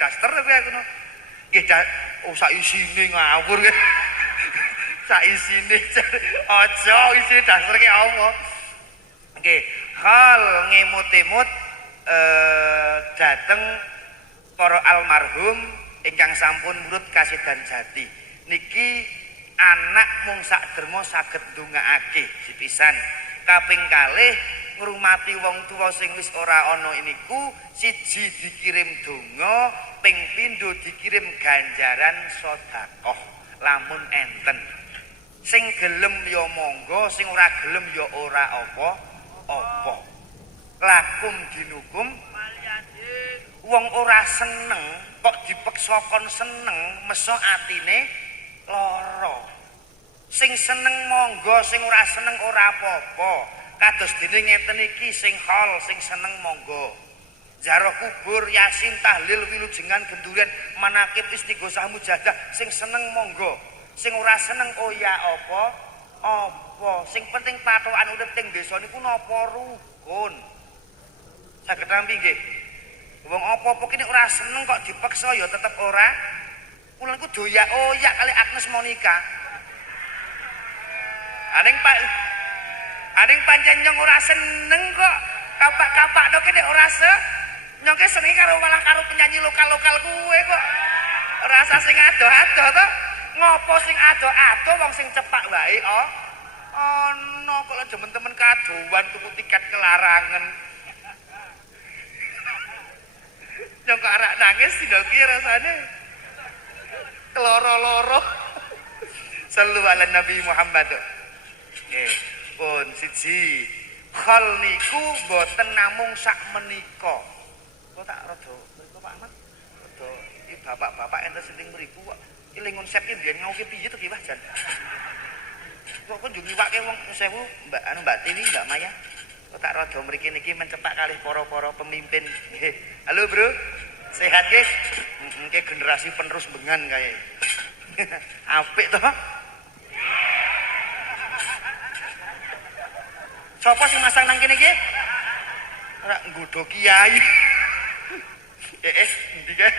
daster kowe aku no. Nggih sak isine ngawur kowe. Sak isine aja isine daster ki apa. Nggih, hal ngemut-emut dateng para almarhum ingkang sampun murut kasidan jati. Niki anak mung sak derma saged ndongaake sipisan. Kaping kalih ngrumati wong tuwa sing wis ora ana niku siji dikirim donga, ping pindho dikirim ganjaran sedekah lamun enten. Sing gelem ya monggo, sing ora gelem ya ora apa-apa. Lakum dinukum wong ora seneng kok dipeksa kon seneng meso atine lara. Sing seneng monggo, sing ora seneng ora apa-apa. Kados dene ngeten iki sing hal sing seneng monggo. Ziarah kubur, yasin, tahlil, wilujengan, gendurian, manakib, istighosah, mujadah, sing seneng monggo. Sing ora seneng oh ya apa? Sing penting patokan urip teng desa niku napa rukun. Saged nampi nggih. Wong apa-apa ki nek ora seneng kok dipaksa ya tetep ora. Kula niku doyak-oyak kali Agnes Monica. Aning pancen nyong ora seneng kok kapak-kapak tok nek ora nyong ki seneng karo malah karo penyanyi lokal-lokal kuwe kok. Rasa sing ado-ado to. Ngopo sing ado-ado wong sing cepak wae ana kok lho temen-temen kadowan tuku tiket kelarangan. Nyong kok arek nangis dina ki rasane keloro-loro. Sallu ala Nabi Muhammad. Nggih, pun siji. Khol niku boten namung sak menika. Kok tak rada mriku Pak Ahmad. Rada iki bapak-bapak enten sing mriku kok. Iki lingun sep ki mbiyen ngauke piye to ki Pak Jan. Kok njung iwake wong 1000 Mbak Tiwi, Mbak Maya. Kok tak rada mriki niki mencepak kalih para-para pemimpin. Nggih. Halo, Bro. Sehat nggih? Nggih generasi penerus bengan kae. Apik to? Sapa sing masang nang kene iki? Ora nggodho kiai. Endi kae?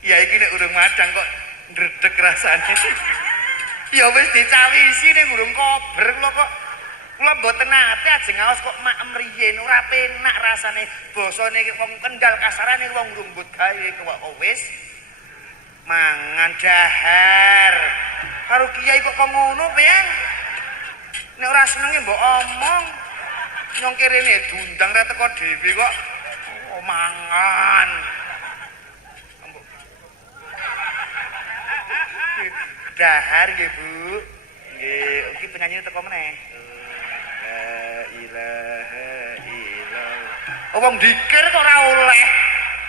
Kiai iki nek urung madang kok ndredeg rasane. Ya wis dicawisi ning urung kober kula kok. Kula mboten nate ajeng ngaos kok mak mriyen ora penak rasane. Basane wong Kendal kasarane wong rumbut gawe kok wis mangan dahar. Karo kiai kok ngono, Peyang? Nek ora senenge mbok omong. Nyong kirene diundang ra teko dhewe kok mangan. Dahar nggih, Bu. Nggih, iki penyanyi teko meneh. La ilaha illallah. Wong dikir kok ora oleh.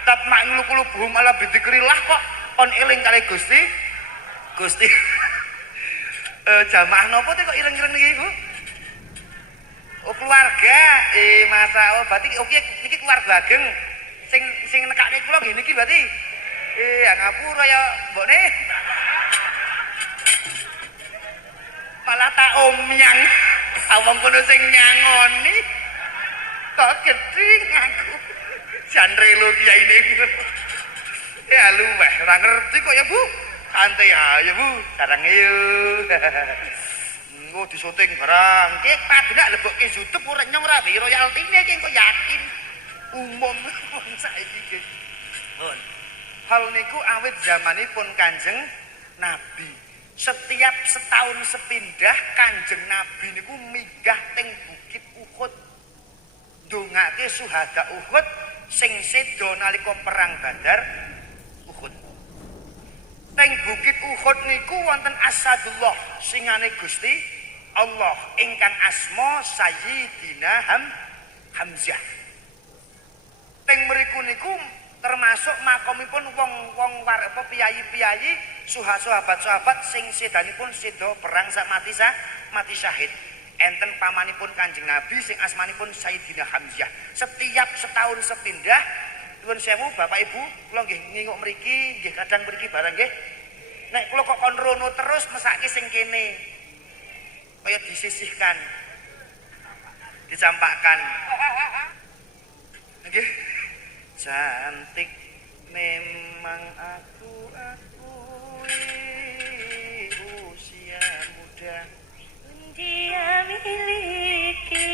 Tat mak ngulu-kulu malah bidzikrillah kok kon eling kali Gusti. Gusti. Jamaah napa kok ireng-ireng niki, Bu? Oh, keluarga. Masa berarti oke niki keluarga ageng. Sing nekake kula nggih niki berarti ngapura ya, Mbokne. Malah tak omyang. Awang kono sing nyangoni. Kok gedhing aku. Jan relo kiai niku. Ya luweh ora ngerti kok ya, Bu. Santai aja, Bu. Sarang yuk. Engko disyuting barang. Ki padha lebokke YouTube ora nyong ora wi royaltine ki kok yakin. Umum saiki ki. Pun. Hal niku awit zamanipun Kanjeng Nabi. Setiap setahun sepindah Kanjeng Nabi niku minggah teng Bukit Uhud. Ndongake suhada Uhud sing sedo nalika perang Badar Uhud. Teng Bukit Uhud niku wonten Asadullah singane Gusti Allah ingkang asma Sayyidina Hamzah. Teng mriku niku termasuk makomipun wong piyayi-piyayi sahabat-sahabat sing sedanipun sedo perang sak mati syahid. Enten pamanipun Kanjeng Nabi sing asmanipun Sayyidina Hamzah. Setiap setahun sepindah nuwun sewu Bapak Ibu, kula nggih nginguk mriki, nggih kadang mriki barang nggih. Nek kula kok kon rono terus mesake sing kene. Kaya disisihkan. Dicampakkan. Nggih. Cantik Memang aku usia muda dia miliki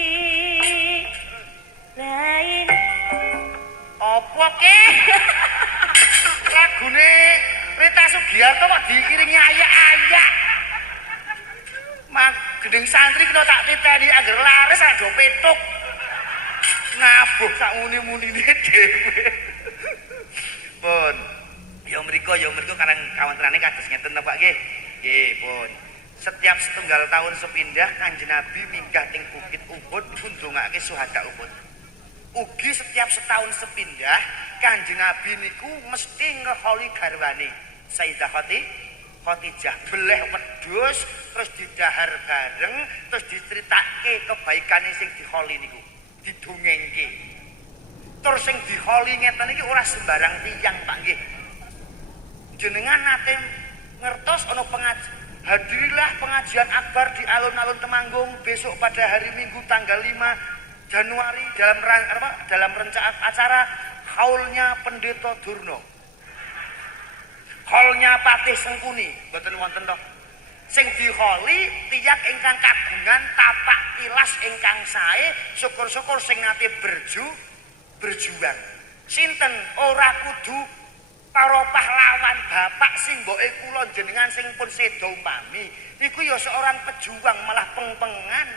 lain apa ke lagune Rita Sugiarto kok dikiringi ayak-ayak mak gedeng santri kena tak titeni agar laris sak do petuk nabuh sak muni-munine dhewe pun ya mriku karang kawontenane kados ngeten to Pak nggih nggih pun setiap setunggal tahun sepindah Kanjeng Nabi minggah ing Bukit Uhud kundungake syuhada Uhud. Ugi setiap setahun sepindah Kanjeng Nabi niku mesti ngeholi garwane Sayyidah Khadijah beleh wedhus terus didahar bareng terus diceritake kebaikane sing diholi niku didongengke. Terus sing diholi ngeten iki ora sembarang tiyang Pak nggih. Jenengan nate ngertos ana hadirilah pengajian akbar di alun-alun Temanggung besok pada hari Minggu tanggal 5 Januari dalam rencana acara haulnya Pendeta Durno. Haulnya Patih Sengkuni, mboten wonten to. Sing diholi tiyang ingkang kagungan tapak tilas ingkang sae, syukur-syukur sing nate berjuang. Sinten ora kudu para pahlawan bapak simboke kula jenengan sing pun sedo umpami niku ya seorang pejuang malah peng-pengan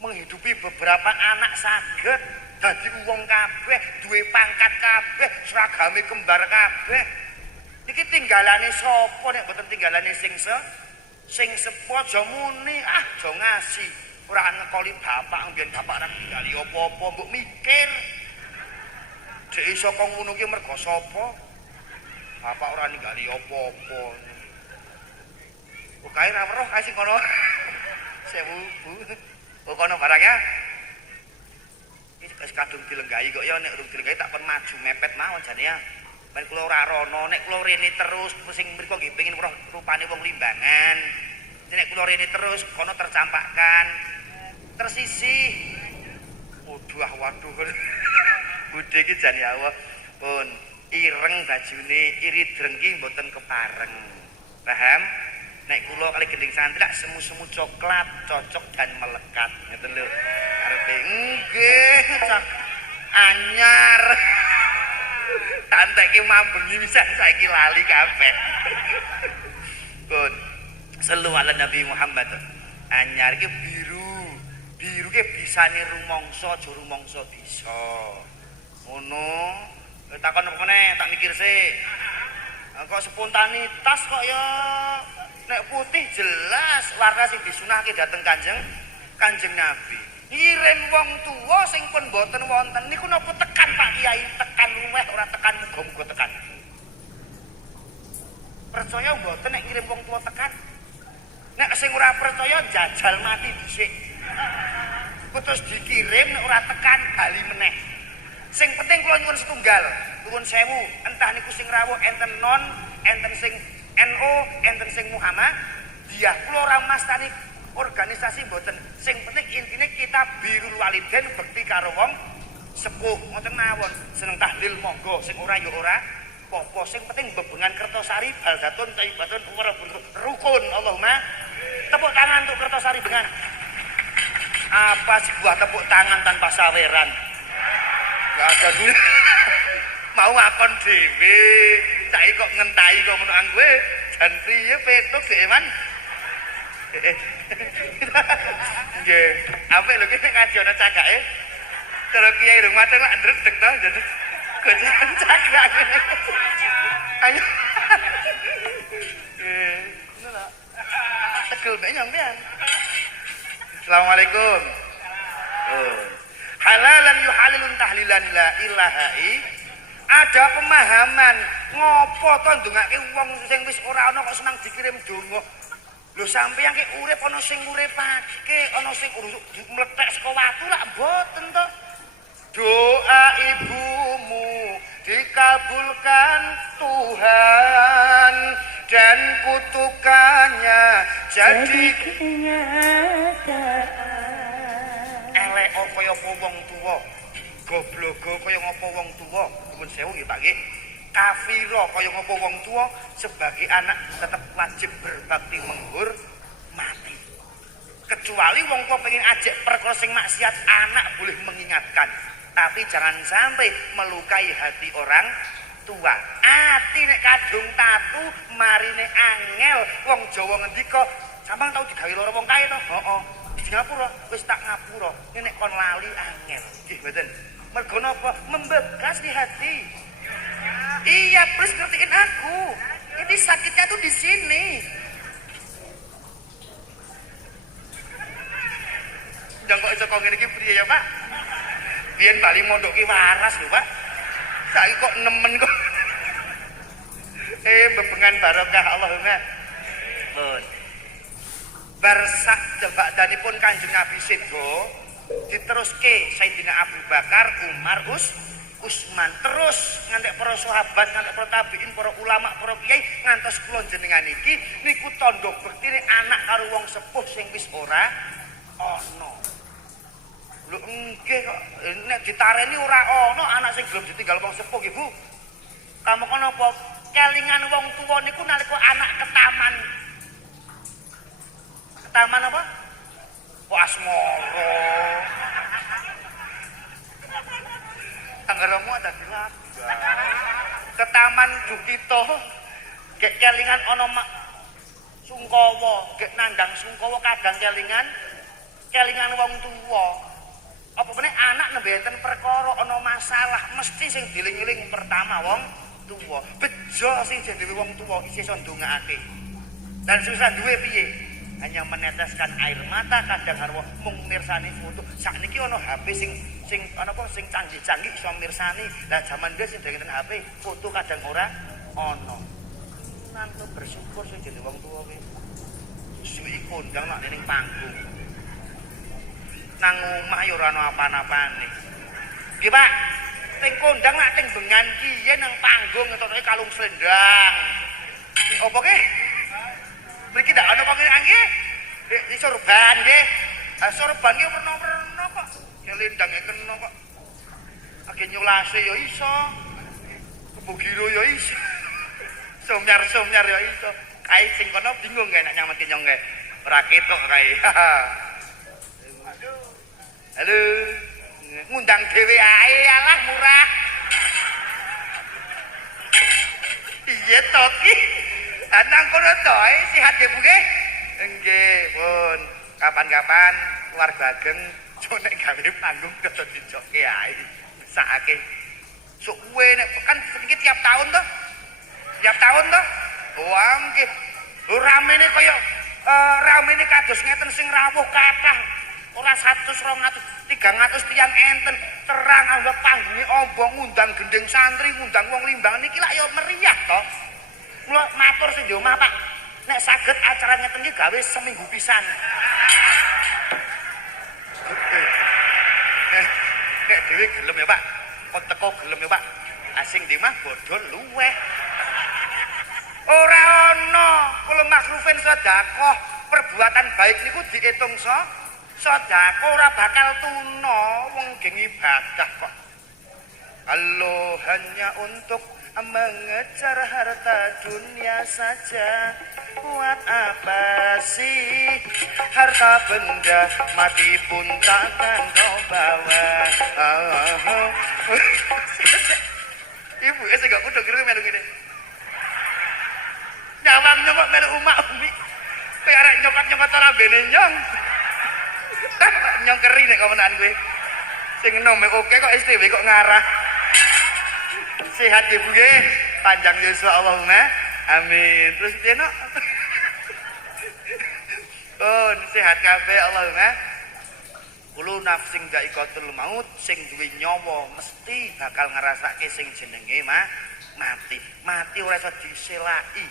menghidupi beberapa anak saged dadi wong kabeh duwe pangkat kabeh seragame kembar kabeh iki tinggalane sapa nek mboten tinggalane sing sepuh aja muni aja ngasih ora ngekoli bapak mbiyen bapak ora tinggali apa-apa mbok mikir dhek iso kok ngono ki mergo sapa bapak ora ninggali apa-apa. Kae ra weruh kae sing kono. Sewu. Oh kono barangnya. Iki wis kadung dilenggahi kok ya nek urung dilenggahi tak pun maju mepet mawon jane ya. Ben kula ora rono nek kula rene terus sing mriku nggih pengin weruh rupane wong Limbangan. Nek kula rene terus kono tercampakkan. Tersisih. Waduh. Budhe iki jane Allah. Pun ireng bajune iri drengki mboten kepareng. Paham? Nek kula kali gending santri lak semu-semu coklat cocok dan melekat. Ngeten lho. Arepe nggih anyar. Tanteke mambengi bisa saiki lali kabeh. Pun sallu ala Nabi Muhammad. Anyar iki biru. Biru ki bisane rumangsa aja rumangsa bisa. Ngono. Takon apa meneh tak mikir sih. Kok spontanitas kok ya nek putih jelas warna sing disunahke dateng Kanjeng Nabi. Ngirim wong tuwa sing pun boten wonten niku napa tekan Pak Kiai, tekan luweh ora tekan muga-muga tekan. Percaya mboten nek ngirim wong tuwa tekan. Nek sing ora percaya jajal mati dhisik. Terus dikirim nek ora tekan bali meneh. Sing penting kula nyuwun setunggal, nuwun sewu, entah niku sing rawuh enten non, enten sing NU, enten sing Muhammad, dia kula ora mastani organisasi mboten. Sing penting intine kita birrul walidain bekti karo wong sepuh, ngoten mawon. Seneng tahlil monggo, sing ora ya ora apa-apa. Sing penting bebengan Kertosari baldatun thayyibatun rukun. Allahumma tepuk tangan untuk Kertosari bengan. Apa sebuah tepuk tangan tanpa saweran? Gak ada dulu. Mau akon dhewe. Saiki kok ngentahi kok ngono anggoe. Jan priye petuk dhek man. Nggih. Apik lho iki ngaji ana cagake. Terus kiai rung mateng lak ndredeg to. Jadi gojekan cagak. Ayo. Ngono lho. Tegel mek nyampean. Assalamualaikum. Halalan yuhalilun tahlilan la ilaha ada pemahaman ngopo to ndongake wong sing wis ora ana kok senang dikirim donga. Lho sampeyan ki urip ana sing uripake, ana sing mlethek saka watu lak mboten to. Doa ibumu dikabulkan Tuhan dan kutukannya jadi kenyataan. Elek kaya apa wong tuwa, goblogo kaya ngapa wong tuwa. Nuwun sewu nggih Pak nggih. kafiro kaya ngopo wong tua sebagai anak tetap wajib berbakti menghormati. Kecuali wong tua pengen ajak perkara sing maksiat, anak boleh mengingatkan, tapi jangan sampai melukai hati orang tua. Ati nek kadung tatu marine angel. Wong Jawa ngendika, sampeyan tau digawe lara wong kae to? Heeh. Di Singapura wis tak ngapura. Nek kon lali angel. Nggih mboten. Mergo napa? Membekas di hati. Iya, please ngertiin aku. Ini sakitnya tuh di sini. Jangan kok iso kok ngene iki priye ya, Pak? Biyen bali mondok ki waras lho, Pak. Saiki kok nemen kok. Bebengan barokah Allahumma. Pun. Barsak jabakdanipun Kanjeng Nabi Sidho diteruske Sayyidina Abu Bakar, Umar, Usman, terus ngantek para sahabat, ngantek para tabiin, para ulama, para kiai ngantos kula jenengan iki niku tandha bektine anak karo wong sepuh sing wis ora ana. Lho nggih kok nek ditareni ora ana anak sing gelem ditinggal wong sepuh, Ibu. Kamu kono apa kelingan wong tuwa niku nalika anak ketaman. Ketaman apa? Asmara. Anggaramu ada bilang ke taman Jukito gek kelingan ono Sungkowo, gek nandang Sungkowo kadang kelingan wong tuwa. Apa meneh anak nembe enten perkara ana masalah mesti sing diling-eling pertama wong tuwa. Bejo sing jenenge wong tuwa isih iso ndongaake. Dan susah duwe piye? Hanya meneteskan air mata kadang harwa mung mirsani foto. Sakniki ana HP sing ana apa sing canggih-canggih iso mirsani. Lah jaman dia sing dengan HP foto kadang ora ana. Nanti bersyukur sing jenenge wong tuwa kuwi. Suwi kondang nak ning panggung. Nang omah ya ora ana apa-apane. Nggih, Pak. Ting kondang nak ting bengan kiye nang panggung ngetoke kalung slendang. Apa ke? Mriki ndak ana kok nggih. Di sorban nggih. Sorban ki werna-werna kok. Nyelendange kena kok. Age nyulase ya iso. Kebugiro ya iso. Somyar-somyar ya iso. Kae sing kono bingung kae nek nyamet nyong kae. Ora ketok kae. Halo. Ngundang dhewe ae alah murah. Iya to ki. Nang kono to sehat ya Bu nggih? Nggih, pun. Kapan-kapan keluarga ageng nek gawe panggung kok dijokke ae. Sakake. Sok kuwe nek kan iki tiap tahun to. Tiap tahun to. Wah nggih. Ramene kaya ramene kados ngeten sing rawuh kathah. Ora 100, 200, 300 tiyang enten terang anggap panggunge ombo ngundang gendeng santri, ngundang wong limbang niki lak ya meriah to. Mula matur sing di omah Pak. Nek saged acara ngeten iki gawe seminggu pisan. Nek dhewe gelem ya Pak. Kok teko gelem ya Pak. Asing di mah bodho luweh. Ora ana kula makrufin sedekah, perbuatan baik niku diitung sedekah ora bakal tuna wong geng ibadah kok. Kalau hanya untuk mengejar harta dunia saja, buat apa sih harta benda mati pun takkan kau bawa. Ibu saya gak kudu kira melu ngene. Nyawang nyokok melu umak umi. Kayak arek nyokot-nyokot ora bene nyong. Nyong keri nek komenan kowe. Sing enom oke kok STW kok ngarah. Sehat ya Bu nggih. Panjang Yesus Allahumma. Amin. Terus piye nok? Pun sehat kabeh Allahumma. Kulo nafsing dhaikatul maut sing duwe nyawa mesti bakal ngrasake sing jenenge mati. Mati ora iso diselaki.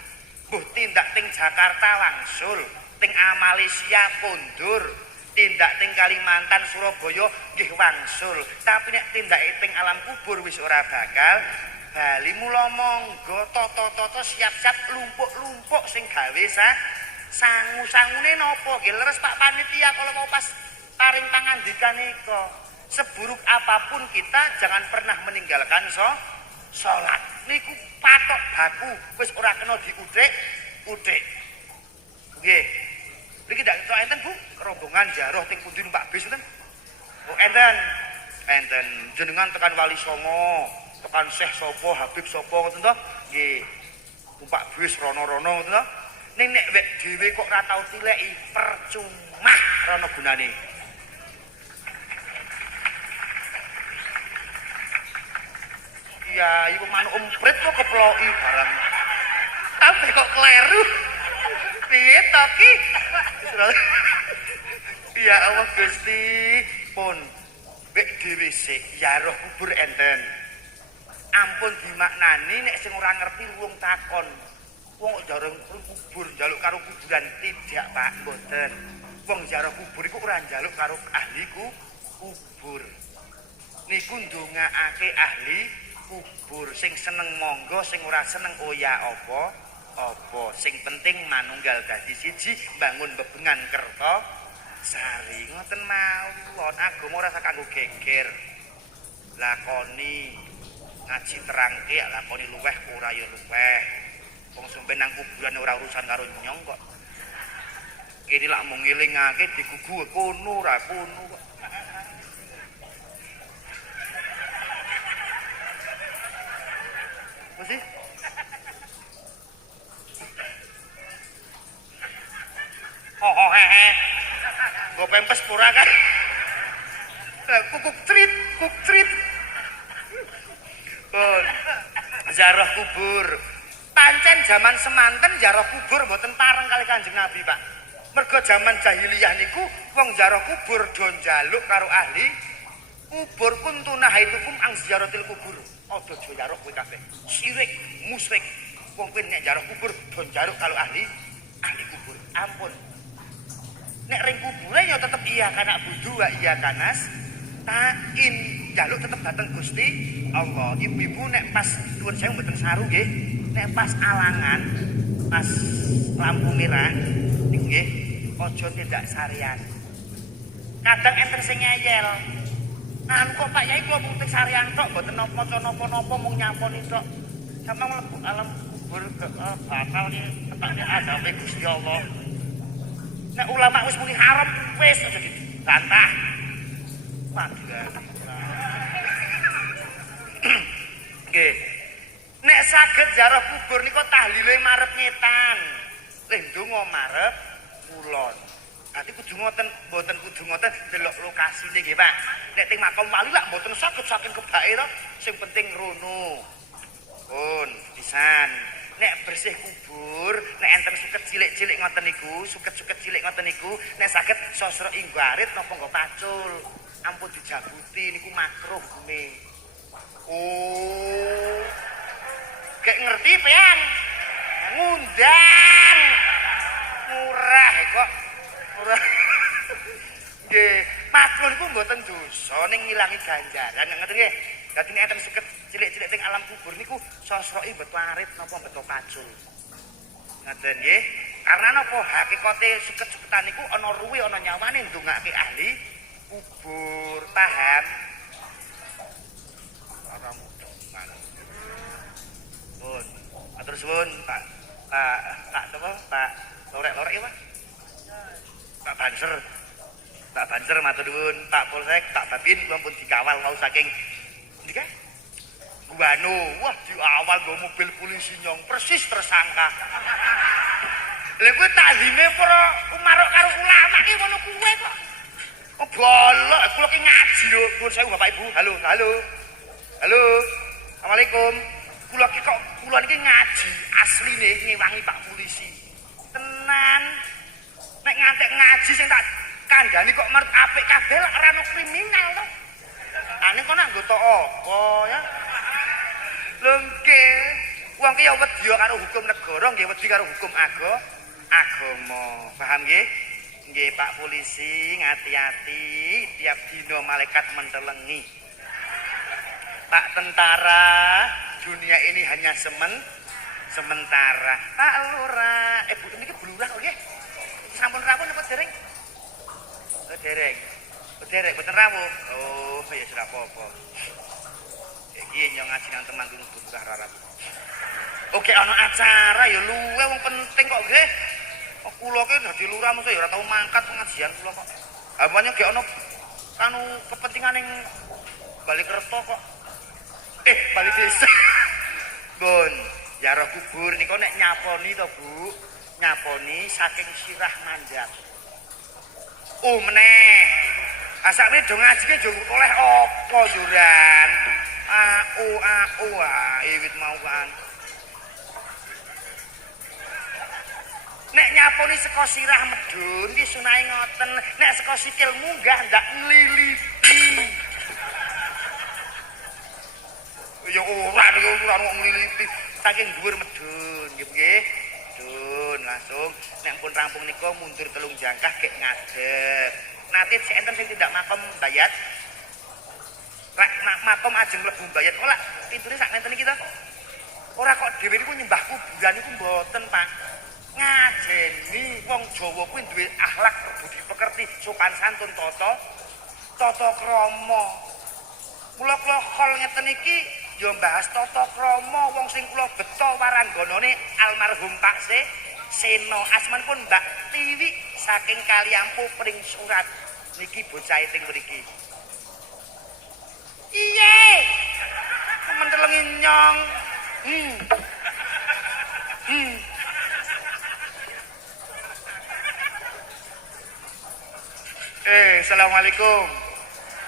Mbuh tindak ting Jakarta wangsul, ting Malaysia kondur, tindak ting Kalimantan Surabaya nggih wangsul. Tapi nek tindak ting alam kubur wis ora bakal bali. Mula monggo toto-toto siap-siap lumpuk-lumpuk sing gawe sangu-sangune napa nggih leres Pak panitia kalau mau pas paring pangandikan nika. Seburuk apapun kita jangan pernah meninggalkan salat. niku patok baku wis ora kena diuthik. Nggih. Niki ndak ketok enten Bu, rombongan jaroh teng pundi numpak bis enten? Oh enten. Enten jenengan tekan Wali Songo, tekan Syekh sapa, Habib sapa ngoten to? Nggih. Numpak bis rono-rono ngoten to. Ning nek wek dhewe kok ora tau tileki percuma rono gunane. Iya, iku manuk emprit kok keploki barang. Tapi kok kleru. Piye to ki? Ya Allah Gusti, pun wek dhewe sik ziarah kubur enten. Ampun dimaknani nek sing ora ngerti wong takon. Wong kok jarang kubur njaluk karo kuburan tidak Pak, mboten. Wong ziarah kubur iku ora njaluk karo ahli kubur. Niku ndongaake ahli kubur sing seneng monggo, sing ora seneng oya apa. Sing penting manunggal dadi siji bangun bebengan kerta sari. Ngoten mawon, agama ora sak kanggo geger. Lakoni ngaji terangke, lakoni luweh ora ya luweh. Wong sampeyan nang kuburan ora urusan karo nyong kok. Kene lak mung ngelingake digugu kono ora kono kok. Apa sih? Oh hehe. Go pempes pura kan. Kuk trit. Ziarah kubur. Pancen zaman semanten ziarah kubur mboten pareng kali Kanjeng Nabi, Pak. Mergo zaman jahiliyah niku wong ziarah kubur do njaluk karo ahli kubur kuntuna haitukum ang ziaratil kubur. Aja ziarah kowe kabeh. Syirik, musyrik. Wong kowe nek ziarah kubur do njaluk karo ahli kubur. Ampun. Nek ring kubure ya tetep iya kana budu wa iya kanas tain jaluk tetep dateng Gusti Allah. Ibu-ibu nek pas nuwun sewu mboten saru nggih. Nek pas alangan, pas lampu merah niku nggih aja tidak sarian. Kadang enten sing ngeyel. Anu kok Pak Yai kula mung sarian tok mboten maca napa-napa mung nyaponi tok. Sampe mlebu alam kubur bakal iki ketake azabe Gusti Allah. Nek ulama wis muni haram wis aja dibantah. Padha. Nggih. Nek saged ziarah kubur niku tahlile marep ngetan. Leh ndonga marep kulon. Dadi kudu ngoten, mboten kudu ngoten delok lokasine nggih, Pak. Nek teng makam wali lak mboten saged saking kebake to, sing penting rono. Pun pisan. Nek bersih kubur, nek enten suket cilik-cilik ngoten niku, suket-suket cilik ngoten niku, nek saged sosroki nggarit napa nggo pacul. Ampun dijabuti niku makruh hukume. Oh. Kayak ngerti pean. Ngundang. Murah kok. Murah. Nggih, makruh niku mboten dosa ning ngilangi ganjaran ngoten nggih. Dadi nek enten suket cilik-cilik teng alam kubur niku sosroki beto arit napa beto pacul. Ngoten nggih. Karena napa hakikate suket-suketan niku ana ruwe ana nyawane ndongake ahli kubur, paham? Ora mudeng. Pun, atur suwun Pak Lorek-lorek ya Pak? Pak Banser matur nuwun, Pak Polsek, Pak Babin kula pun dikawal mau saking ndi ka? Guano. Wah, diawal nggo mobil polisi nyong persis tersangka. Lha kuwi tahlime para umarok karo ulama ki ngono kuwe kok. Oh bolok, kula ki ngaji lho. Nuwun sewu Bapak Ibu. Halo. Assalamualaikum. Kula niki ngaji asline ngewangi Pak Polisi. Tenan. Nek ngantek ngaji sing tak kandhani kok marep apik kabeh lak ora ono kriminal to. Ane kok nak nggo tok apa ya? Lho nggih, wong ki ya wedi karo hukum negara, nggih wedi karo hukum agama. Paham nggih? Nggih Pak Polisi, ngati-ati tiap dina malaikat mentelengi. Pak Tentara, dunia ini hanya sementara. Pak Lurah, Bu niki blurah kok nggih. Sampun rawuh napa dereng? Dereng. Derek boten rawuh. Oh, ya sudah apa-apa. Iki nyong ngaji nang Temanggung Lurah Rarap. Oke ana acara ya luwe wong penting kok nggih. Kula ki dadi lurah mesti ya ora tau mangkat pengajian kula kok. Apanya gek ana anu kepentingan ning Balikerto kok. Bali desa. Bun, ziarah kubur niku nek nyaponi to, Bu. Nyaponi saking sirah mandat. Meneh. Asake do ngaji ki jo oleh apa juran? Iwit mau kan. Nek nyaponi saka sirah medun ki sunahe ngoten, nek saka sikil munggah ndak nglilipi. Ya ora kok nglilipi saking dhuwur medun nggih nggih. Medun langsung nek pun rampung nika mundur 3 jangkah gek ngadeg. Nate sik enten sing tidak makom bayat. Lek makom ajeng mlebu bayat kok lak pintune sak nenten iki to. Ora kok dhewe niku nyembah kuburan niku mboten, Pak. Ngajeni wong Jawa kuwi duwe akhlak budi pekerti, sopan santun tata krama. Kula khol ngeten iki ya bahas tata krama wong sing kula beto warangganane almarhum Pak Seno asmanipun Mbak Tiwi saking Kaliampu Pring Surat. Niki bocah ting mriki. Iye. Mentelengi nyong. Assalamualaikum.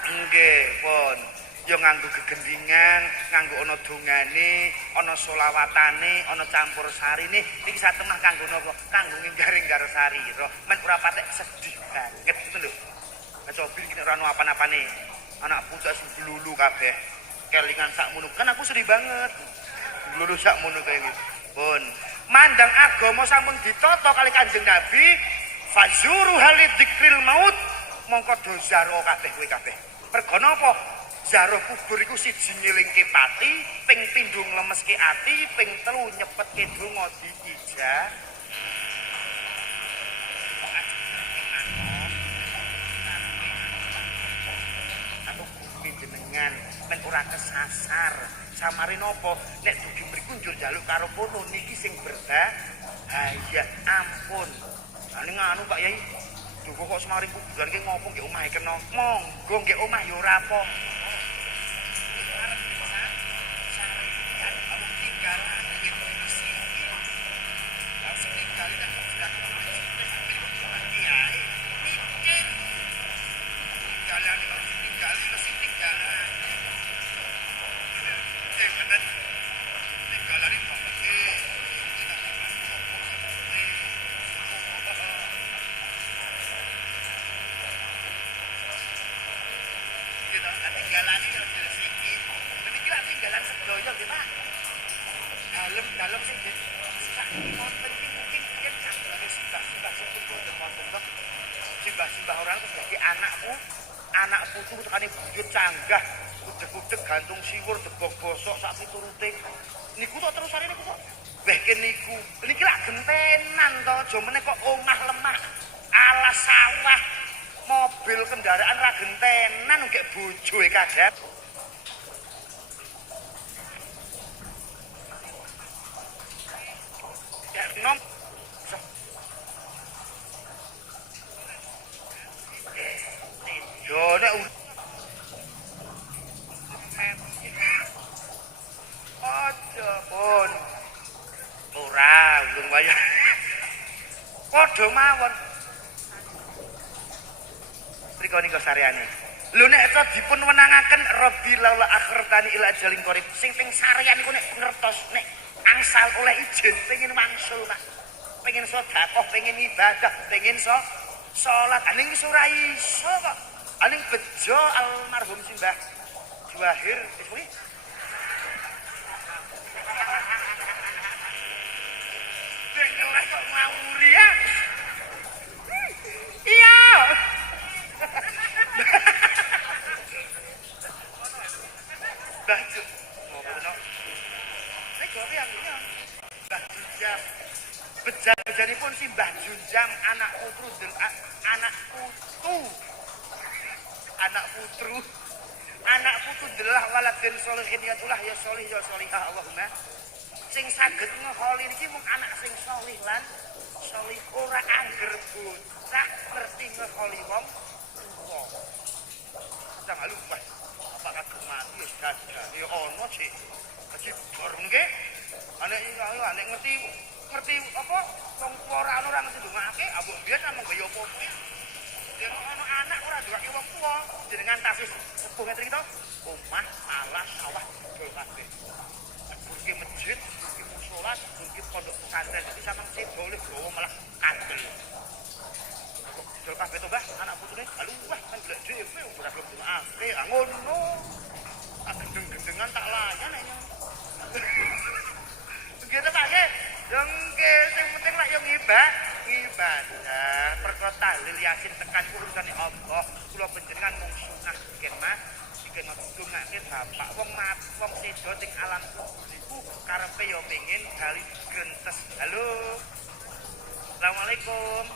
Nggih, pun. Ya nganggo gegendingan, nganggo ana dongane, ana selawatane, ana campur sarine. Iki satemah kanggo napa? Kanggo nginggar-inggar sarira. Men ora patek sedih banget ngoten lho. Cobi iki nek ora ono apa-apane. Anak pucuk sing glulu kabeh. Kelingan sakmono. Kan aku sedih banget. Glulu sakmono kae iki. Pun. Mandang agama sampun ditata kali Kanjeng Nabi, fazuru halidzikril maut. Mongko do zaro kabeh kowe kabeh. Pergo napa? Zaro kubur iku siji nyelingke pati, ping pindho nglemeske ati, ping telu nyepetke donga diijah. Aku bumi jenengan men ora kesasar. Samare napa? Nek dugi mriku njur njaluk karo kono niki sing berbahaya. Ampun. Lah ning anu Pak Yai. Duh kok semari kuburan ki ngopo nggih omahe kena. Monggo nggih omah ya ora apa. Dalem sing wonten iki mungkin yen jambane simbah-simbah sing boten wonten kok. Simbah-simbah orang terus dadi anak putu tekane buyut canggah, ujeg-ujeg gantung siwur debok bosok sak piturute. Niku tok terusane niku kok. Weh niku. Niki lak gentenan to, aja meneh kok omah lemah. Alas sawah, mobil kendaraan ra gentenan nggih bojoe kadang. Nom yo nek aja pun ora ulung wayah padha mawon mriko nika sareane lho nek to dipun wenangaken rabbi laula akhirtani ila ajalin qarib sing ping sarean niku nek ngertos nek angsal oleh izin pengen mangsul Pak pengen sedekah pengen ibadah pengen salat aning wis ora iso kok aning bejo almarhum Simbah Juwahir kuwi dengelek kok ngawuri ya iya baju ngono nek gore aku ya Mbah Junjam bejan-bejanipun Simbah Junjam anak putru anak putu delah waladin solihin ya tulah ya solih ya solihah Allahumma Sing saged ngeholi niki mung anak sing solih lan solih ora angger bocah ngerti ngeholi wong tuwa. Kadang halu wah apa kagem mati ya dadah ya ono sih. Dadi bor nggih. Anek ngerti apa wong tuwa ora ngerti ndongake ambek biyen namung gaya apa-apa. Yen ana anak ora ndongake wong tuwa jenengan tasih sepuh ngeten iki to. Omah, alas, sawah dol kabeh. Burke masjid, burke musala, burke pondok pesantren iki sampeyan sedole gawa malah kandel. Dol kabeh to, Mbah, anak putune aluwah kan golek dhewe ora gelem ndongake. Ah ngono. Tak gendeng-gendengan tak layan nek gitu Pak nggih. Dengke sing penting lak yo ngibadah. Perkara tahlil yasin tekan urusane Allah. Kula panjenengan mung sunah nggih Mas. Iki ngedongake bapak wong sedo sing alam kubur iku karepe yo pengin kali grentes. Halo. Assalamualaikum.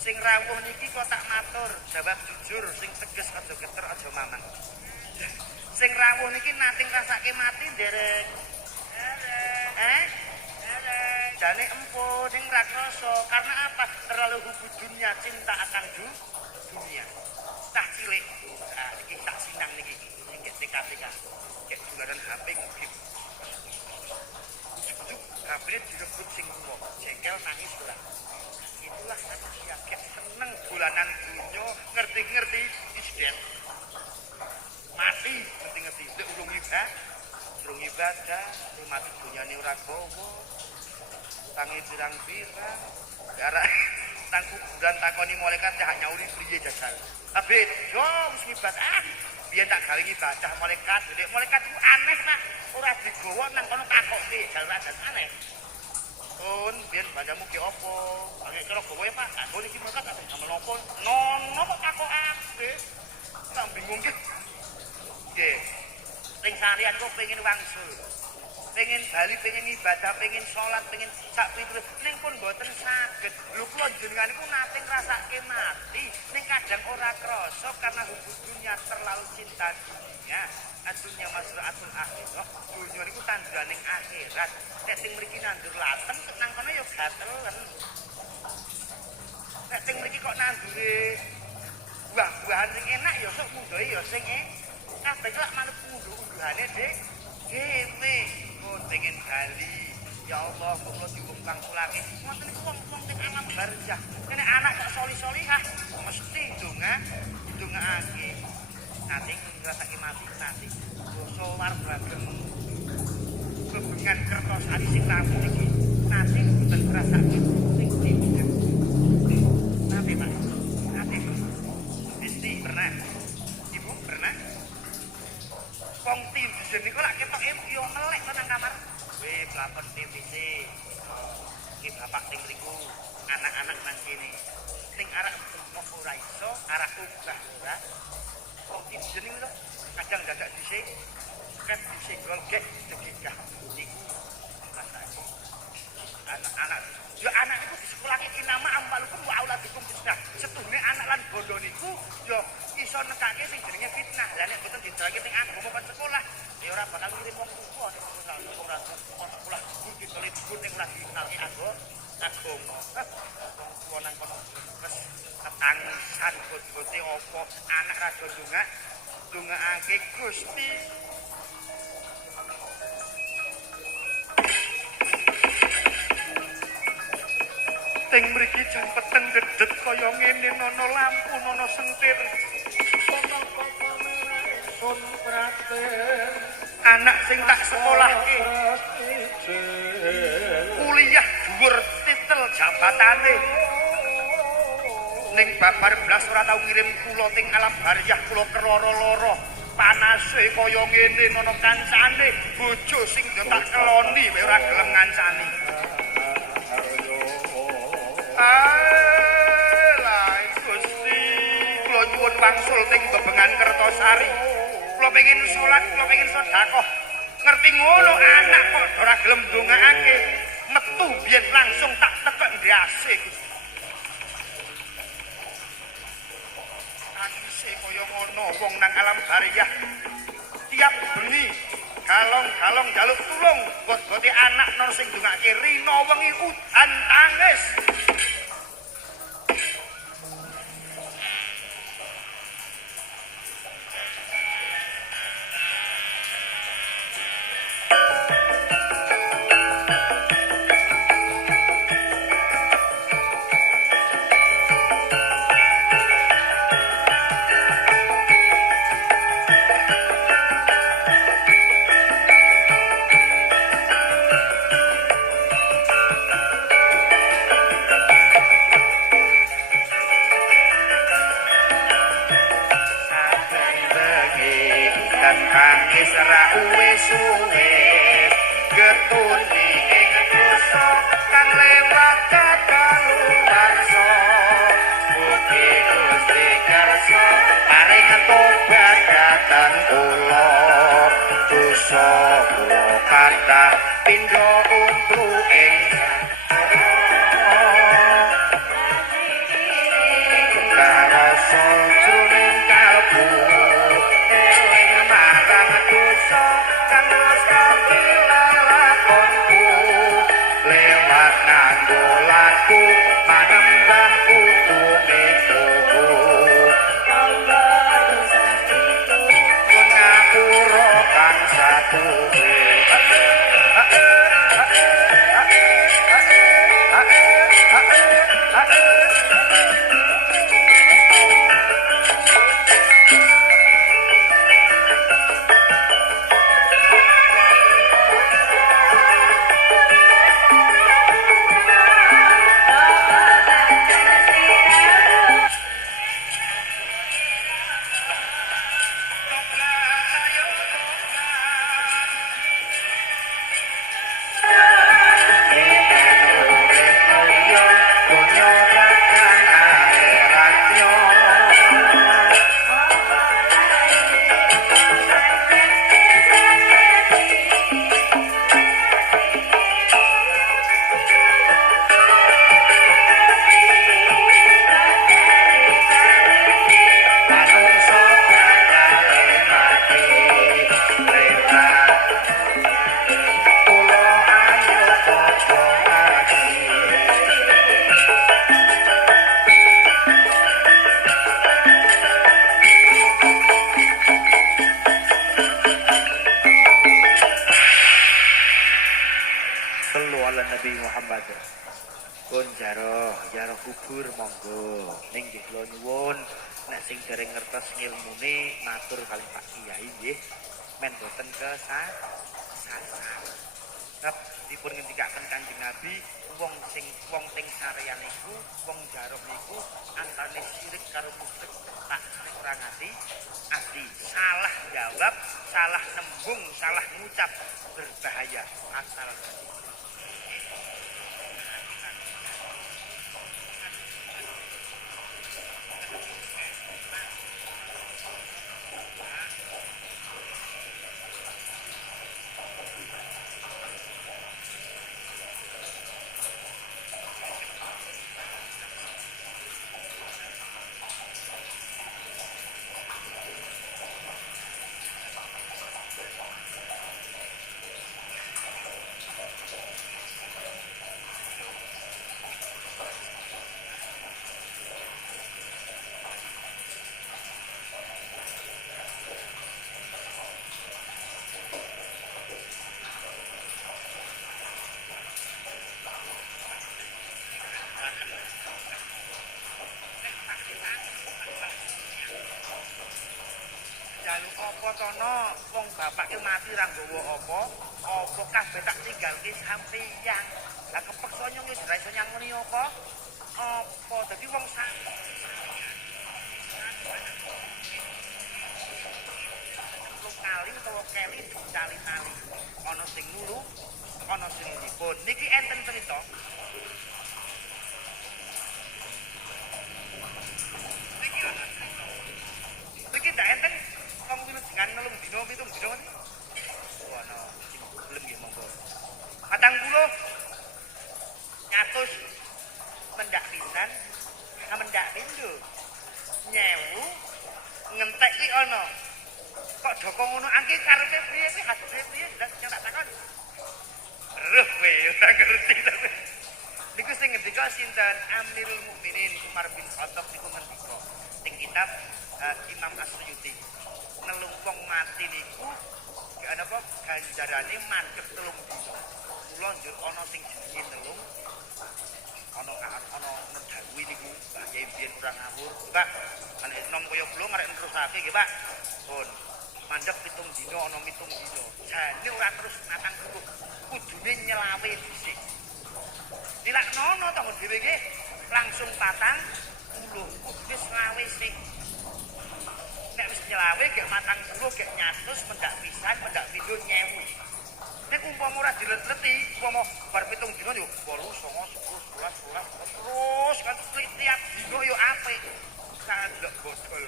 Sing rawuh niki kok tak matur, jawab jujur, sing tegas aja geter aja mamang. Sing rawuh niki nate ngrasake mati ndereng. Jane empun sing ra krasa karena apa? Terlalu hubu dunia, cinta akan dunia. Tak cilik. Nah, iki tak sinang niki sing TK-TK. Cek dolanan HP ngegip. HP direbut sing tuwa, jengkel nangis ora. Itulah manusia kayak seneng dolanan dunia, ngerti-ngerti isden. Mati ngerti-ngerti lek urung ibadah, mati dunyane ora gawa. Tangi pirang-pirang, gara tang kuburan takoni malaikat cah nyauri priye jajal. Abet, yo wis ibadah. Biyen tak gawe ibadah malaikat, nek malaikat ku aneh nak, ora digawa nang kono takoke, jalan aneh. Pun biyen banjamu ki opo? Angek karo gawe Pak, kanggo niki malaikat tak damel opo? Nono kok takokake. Tak bingung ki. Nggih. Sing salian kok pengen wangsul. Pengen bali, pengen ibadah, pengen sholat, pengen sak piturut ning pun mboten saged. Lho kula jenengan niku nate ngrasake mati, ning kadang ora krasa karena hubung dunia terlalu cinta dunia. Adunya masraatul akhirah. Dunia niku tanduraning akhirat. Nek sing mriki nandur laten, nang kono ya gatelen. Nek sing mriki kok nandure buah-buahan sing enak ya sok mundhoe ya sing kabeh lak manut unduh-unduhane dhewe. Pengen bali ya Allah kula diumpang sulake ngoten niku wong sing alam barzah nek anak kok soli-solihah mesti ndongaake nanti ngrasake mati nanti dosa warbagen bebengan Kertosari sing ramu iki nanti mboten ngrasake sing diundang nanti Pak nanti mesti pernah Ibu pernah wong tindijen niku lak ketok yo melek nang kamar. Weh pelakon TVC. Iki bapak sing mriku, anak-anak nang kene. Sing arek bengkok ora iso, arek ubah ora. Wong tindijen niku lho, kadang dadak dhisik, kan disenggol gek degigah niku. Rasane. Anak-anak yo anak niku di sekolah iki nama ambalukum wa auladukum fitnah. Setune anak lan bondo niku yo iso nekake sing jenenge fitnah. Lah nek mboten diterangke ning agama kan sekolah, ya ora bakal ngirim wong tuwa nek ora sekolah kudu kelipun ning ora dikenalke agama. Wong tuwa nang kono wis ketangisan bote apa anak ra do ndongake Gusti. Teng mriki jan peteng dedet kaya ngene nono lampu nono sentir. Sun praten anak sing tak sekolahke kuliah dhuwur titel jabatane ning babar blas ora tau ngirim kula teng alam barzah kula keloro-loro panase kaya ngene nono kancane bojo sing yo tak keloni ora gelem ngancani. Alah Gusti kula nyuwun wangsul teng bebengan Kertosari. Kula pengin salat, kula pengin sedekah. Ngerti ngono anak kok ora gelem ndongaake. Metu biyen langsung tak tekek ndase Gusti. Anise kaya ngono wong nang alam barzah. Tiap bengi galong-galong jaluk tulung bot-bote anak nang sing ndongake rina wengi udan tangis. Tangis ra uwis suwis getuni ing dosa kang lewat kadaluwarsa mugi Gusti kersa paring tobat dhateng kula dosa kula kathah pindha untru ing karasa jroning kalbu lewat nganggo laku manembah kutume tuhu ngapura kang satuwe Nabi Muhammad pun jaro kubur monggo ning nggih kula nyuwun nek sing dereng ngertos ngilmune matur kalih Pak Kiai nggih men boten kesasar. Sebab dipun ngendikaken Kanjeng Nabi wong sing sareyan niku wong jaro niku antane sirik karo musyrik tak ora ngati asli salah jawab, salah nembung, salah ngucap berbahaya asal jaluk apa tono wong bapake mati ra nggawa apa kabeh tak tinggalke sampeyan lah kepeksa nyong wis ra iso nyangoni apa dadi wong sak kali utawa keli dicali-cali ana sing ngulu ana sing nyipun niki enten cerita niki ndak enten wong dengan nelung dina pitung dina niki ana sing gelem nggih monggo 40 nyatus mendak pisan mendak pindho nyewu ngentek iki ana Kok Joko ngono angke karepe priye kuwi hadise priye ndak tak takon. Weruh kowe ora ngerti to. Niku sing ngendika sinten Amirul Mukminin Umar bin Khattab niku ngendika ning kitab Imam Asyuyuti. Nelung wong mati niku napa ganjarane mandheg 3 dina. Kula njur ana sing jenenge nelung ana nedhawi niku Mbah Yai biyen ora ngawur. Pak, nek nom kaya kula ngarep nerusake nggih, Pak. Pun mandheg 7 dina ana 7 dina. Jane ora terus matang kuku. Kudune nyelawe dhisik. Dilaknono to dhewe iki langsung 40 kudune selawe sik. Nek wis nyelawe gek matang suruh gek nyatus mendak pisan mendak pindho nyewu. Nek umpama ora dilet-leti, umpama bar 7 dina yo 8, 9, 10, 11, 12 terus kan tiap dina yo apik. Sandelok bodol.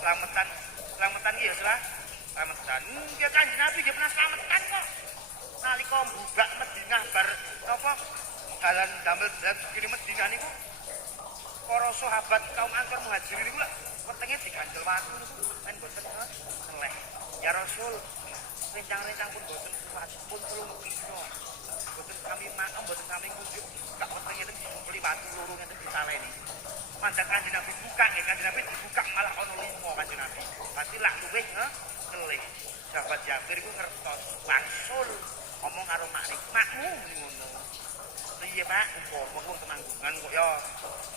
Slametan iki ya slametan. Nggih Kanjeng Nabi nggih pernah slametan kok. Nalika mbubak Madinah bar napa dalan damel kene Madinah niku para sahabat kaum Ansor Muhajirin niku lak wetenge diganjel watu niku men boten seleh. Ya Rasul, rencang-rencang pun boten kuat, pun tulung dina. Boten kami makem, boten kami ngunjuk, gak wetenge ten dikumpuli watu loro ngene disaleni. Mandang Kanjeng Nabi buka nggih, Kanjeng Nabi dibuka malah ana 5 Kanjeng Nabi. Pasti lak luwih ngelih. Sahabat Jabir iku ngertos, Rasul ngomong karo makmu ngono. Priye Pak, umpama wong Temanggungan kok ya.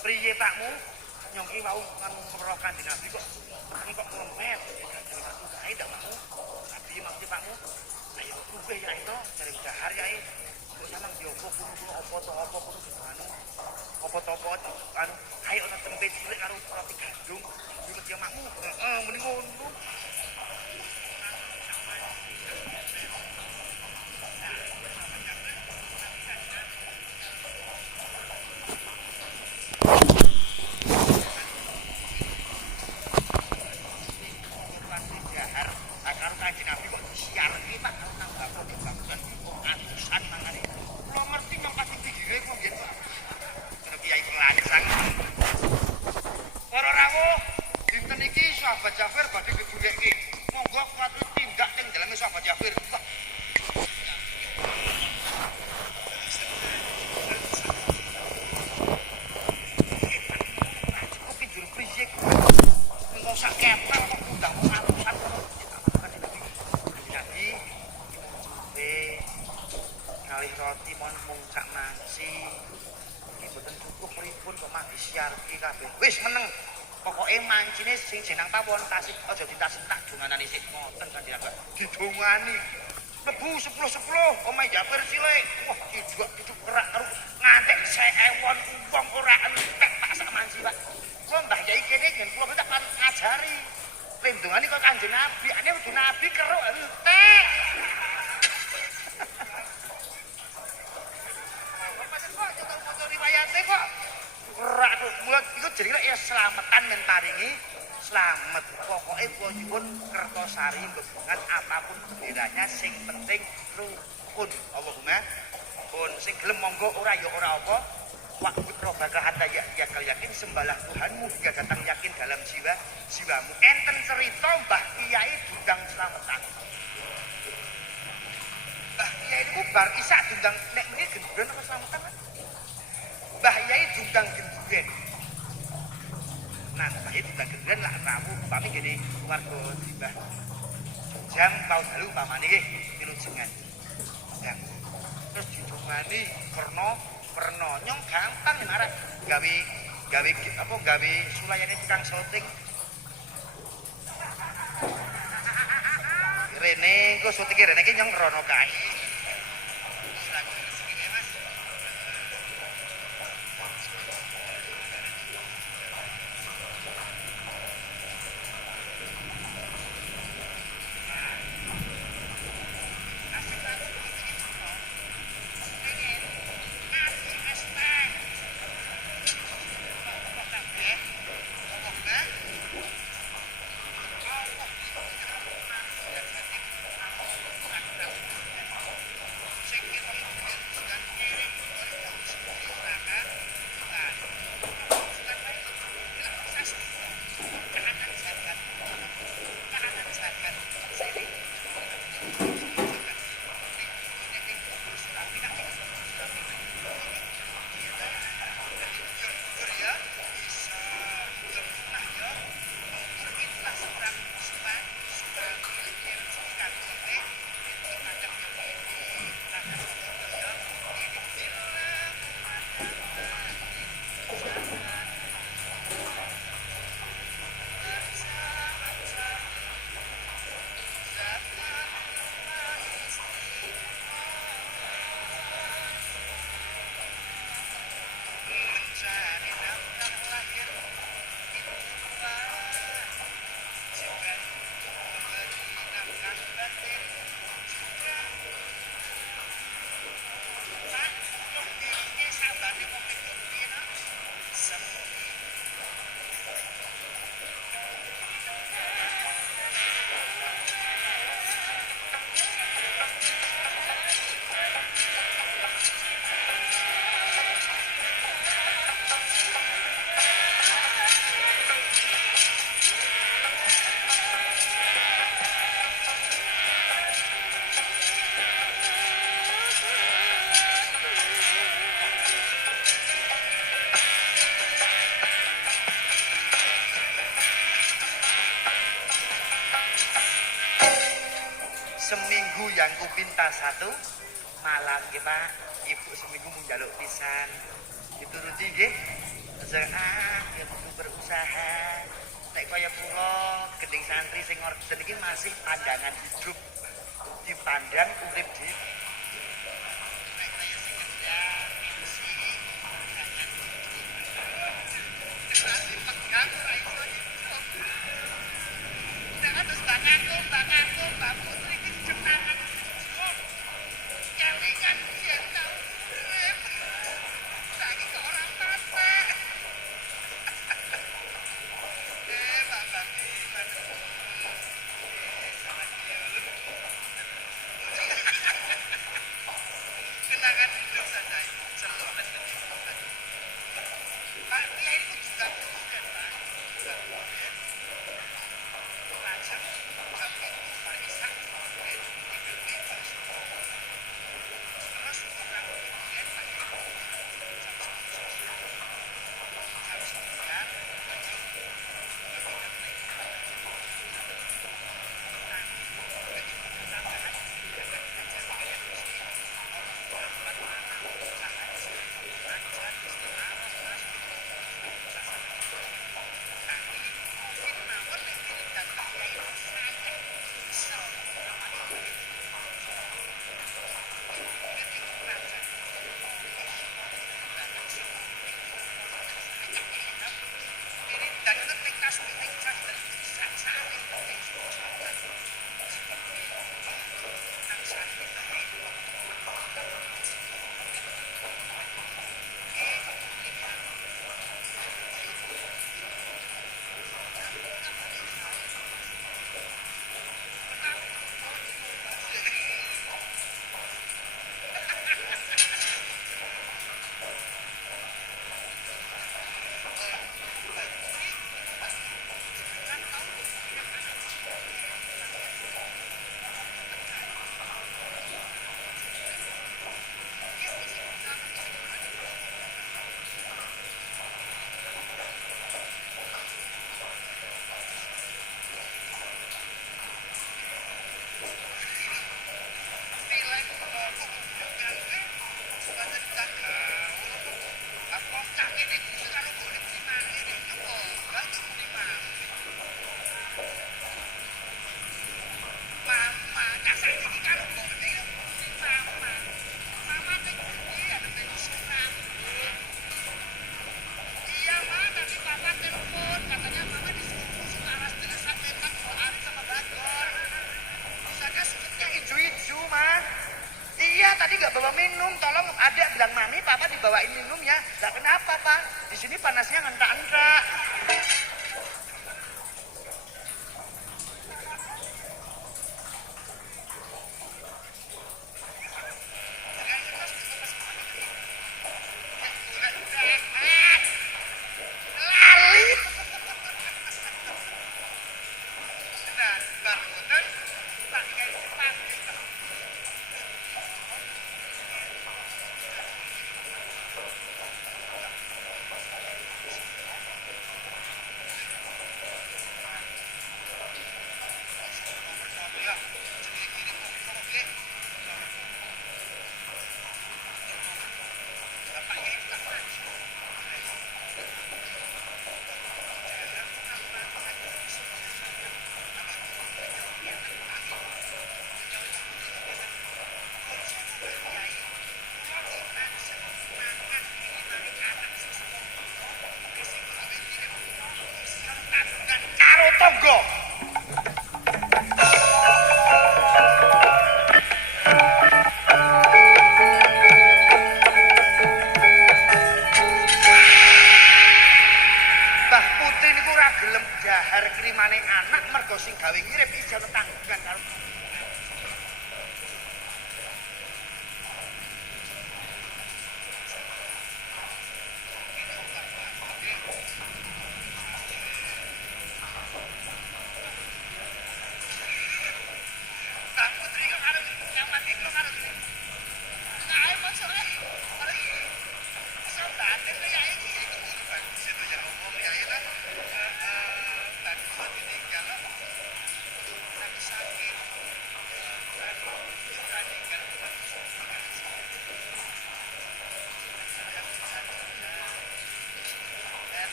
Priye Pakmu? Nyongki wau ngeroh Kanjeng Nabi kok ngempet. Kanjeng Nabi kae ndak mau. Nabi mesti Pakmu. Ayo luwih ya itu, cari dahar ya. Kok samang diopo kudu apa to apa kudu anu. Apa to apa anu, ayo ana tempe cilik karo roti gandum. Iki mesti makmu. Heeh, mending ngono. Sahabat Jafir badhe digoleki. Monggo kuwatu tindak ning daleme sahabat Jafir. Kok pinjur priye? Engko sak ketel kok undang ratusan. Jadi ngalih roti mung sak manci. Iki boten cukup pripun kok mah disiarke kabeh. Wis meneng. Pokoke mancine sing jeneng pawon tasik aja ditasik tak donganane sik ngoten kan didongani. Lebu 10-10 omahe Jafir cilik. Wah, diduk kerak karo ngantek 1000 wong ora entek tak sak manci, Pak. Kula Mbah Yai kene yen kula tak ngajari. Lendongane kok Kanjeng Nabi, ane kudu Nabi keruk entek. Kok coba riwayate kok ora iku jenenge ya slametan men paringi slamet. Pokoke kula nyuwun Kertosari bebangan apapun benderanya sing penting rukun. Allahumma pun sing gelem monggo ora ya ora apa. Wa putra bakal hatta yakin sembahlah Tuhanmu hingga datang yakin dalam jiwamu. Enten cerita Mbah Kiai Dundang slametan. Mbah Kiai niku bar isak dundang nek meniki gendren apa slametan? Mbah Yai dundang gendren. Nah, Mbah Yai dundang gendren lah ramu upami gini keluarga Mbah jam tahun lalu upamane nggih wilujengan. Jam. Terus didongani perno nyong gampang yen arek gawe sulayane tukang syuting. Rene engko syutinge rene iki nyong rono kae. Yangku Pintas 1 Malang nggih Pak. Ibu seminggu mau njaluk pisan. Dituruti nggih. Ya kudu berusaha. Nek kaya kula gending santri sing orden iki masih pandangan hidup. Dipandang urip di nek kaya sing kerja misi jangan dipegang ora iso hidup. Nek terus banganku, Mbak Putri iki jenengan. Kelingan yen tau urip. Saiki kok ora patek. Pak Bagi, kenangan hidup saja seluruh dan Pak Kiai itu juga presiden Pak, juga presiden. Lajeng jam itu Pak Ishak presiden di BPI terus kurang presiden Pak Kiai jam 9 dan ketika meeting dan saat itu tadi nggak bawa minum, tolong adik bilang mami, papa dibawain minum ya. Lah kenapa pak? Di sini panasnya ngentak-ngentak. Karo tonggo. Mbah Putri niku ora gelem jahar kirimane anak mergo sing gawe ngirim ijo tanggungan karo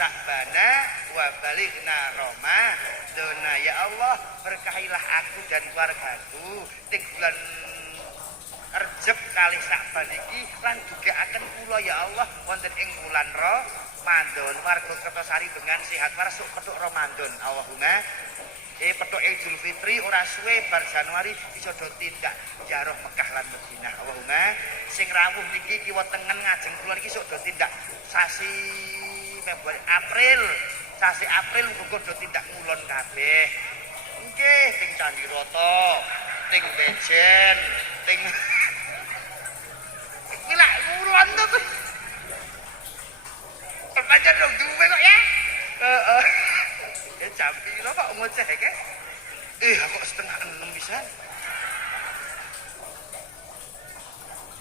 Sa'bana wa balighna Ramadana. Ya Allah, berkahilah aku dan keluargaku ing bulan Rejab kali Sa'ban iki lan dugekaken kula ya Allah wonten ing bulan Ramadan warga Kertosari dengan sehat waras petuk Ramadan. Allahumma petuk Idul Fitri ora suwe bar Januari bisa do tindak ziarah Mekah lan Madinah. Allahumma sing rawuh niki kiwa tengen ngajeng kula niki sok do tindak sasi Februari sasi April muga do tindak ngulon kabeh. Nggih ting Candi Rata, ting Bejen, ting iki lak ngulon to. Terpancen dong duwe kok ya. Heeh. Ya jam piro kok ngocehke? Aku setengah 6 pisan.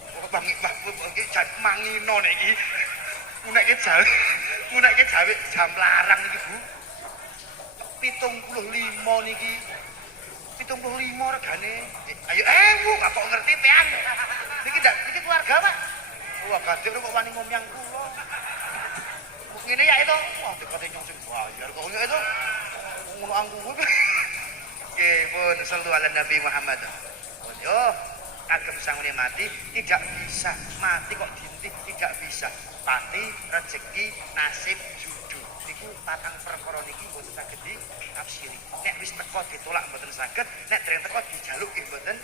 Kok bangi iki jan mangino nek iki. Munake gawe jam larang iki, Bu. 75 niki. 75 regane. Ayo gak kok ngerti pean. Niki keluarga, Pak. Wah, gadek kok wani ngomyang kula. Ngene ya itu. Wah, dekate nyong sing bayar kok ngene itu. Ngono angku. Nggih, pun sallu ala Nabi Muhammad. Yo, agem sangune mati tidak bisa. Mati kok dintip tidak bisa. Pati, rezeki, nasib, judul. Niku patang perkara niki mboten saged ditafsiri. Nek wis teko ditolak mboten saged, nek dereng teko dijaluk nggih mboten.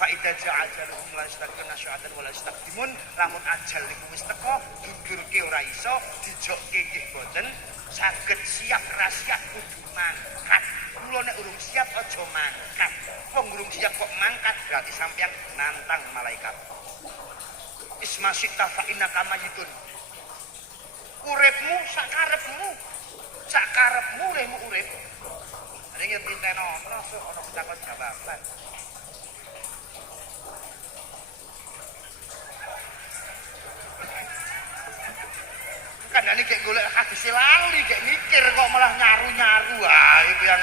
Fa idza ja'a ajaluhum la yastaqimuna syu'atan wa la yastaqdimun. Lamun ajal niku wis teko, dudurke ora iso, dijokke nggih mboten saged. Siap ra siap kudu mangkat. Kula nek urung siap aja mangkat. Wong urung siap kok mangkat berarti sampeyan nantang malaikat. Ismasyita fa innaka mayitun. Uripmu sakarepmu lemu urip. Ning yen diteno ana takon jawaban. Kandhane gek golek hadis lali gek mikir kok malah nyaru-nyaru. Itu yang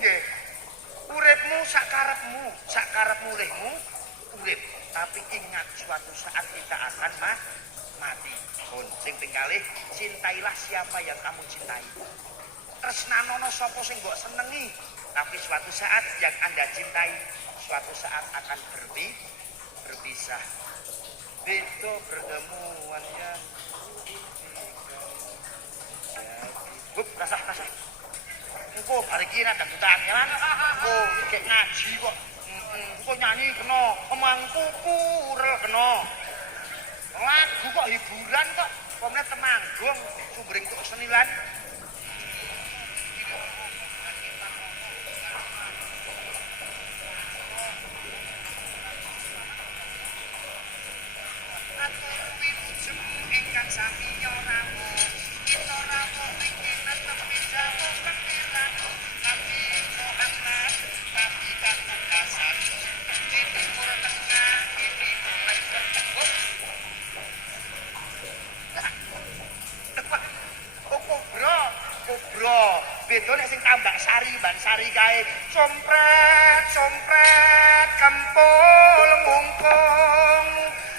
nggih. Uripmu sakarepmu lemu urip, tapi ingat suatu saat kita akan mati. Pun sing ping-kalih, cintailah siapa yang kamu cintai. Tresnanono sapa sing mbok senengi, tapi suatu saat yang Anda cintai suatu saat akan berpisah. Beda pertemuannya. Bup, rasah. Engko hari iki nek kangelan, engko iki ngaji kok. Kok nyanyi kena, emangku kurel kena. Lagu kok hiburan kok, pokoknya temanggung, sumbering untuk senilan. Beda nek sing tambak sari ban sari kae sompret kempul mungkung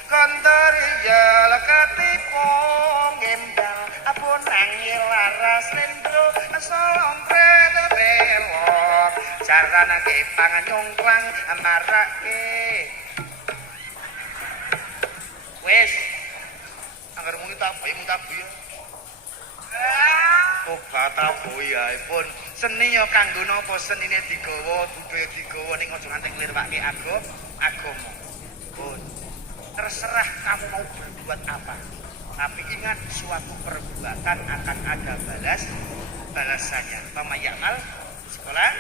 kondaria lekatipong gendal apun nangil laras lendro sompret belok jarana ke panganyongklang amarake wes anggar mung tak ya oh kata boya pun seni ya kanggo napa senine digawa budaya digawa ning aja nganti nglirwake agama pun terserah kamu mau berbuat apa tapi ingat suatu perbuatan akan ada balasannya pamayamal sekolah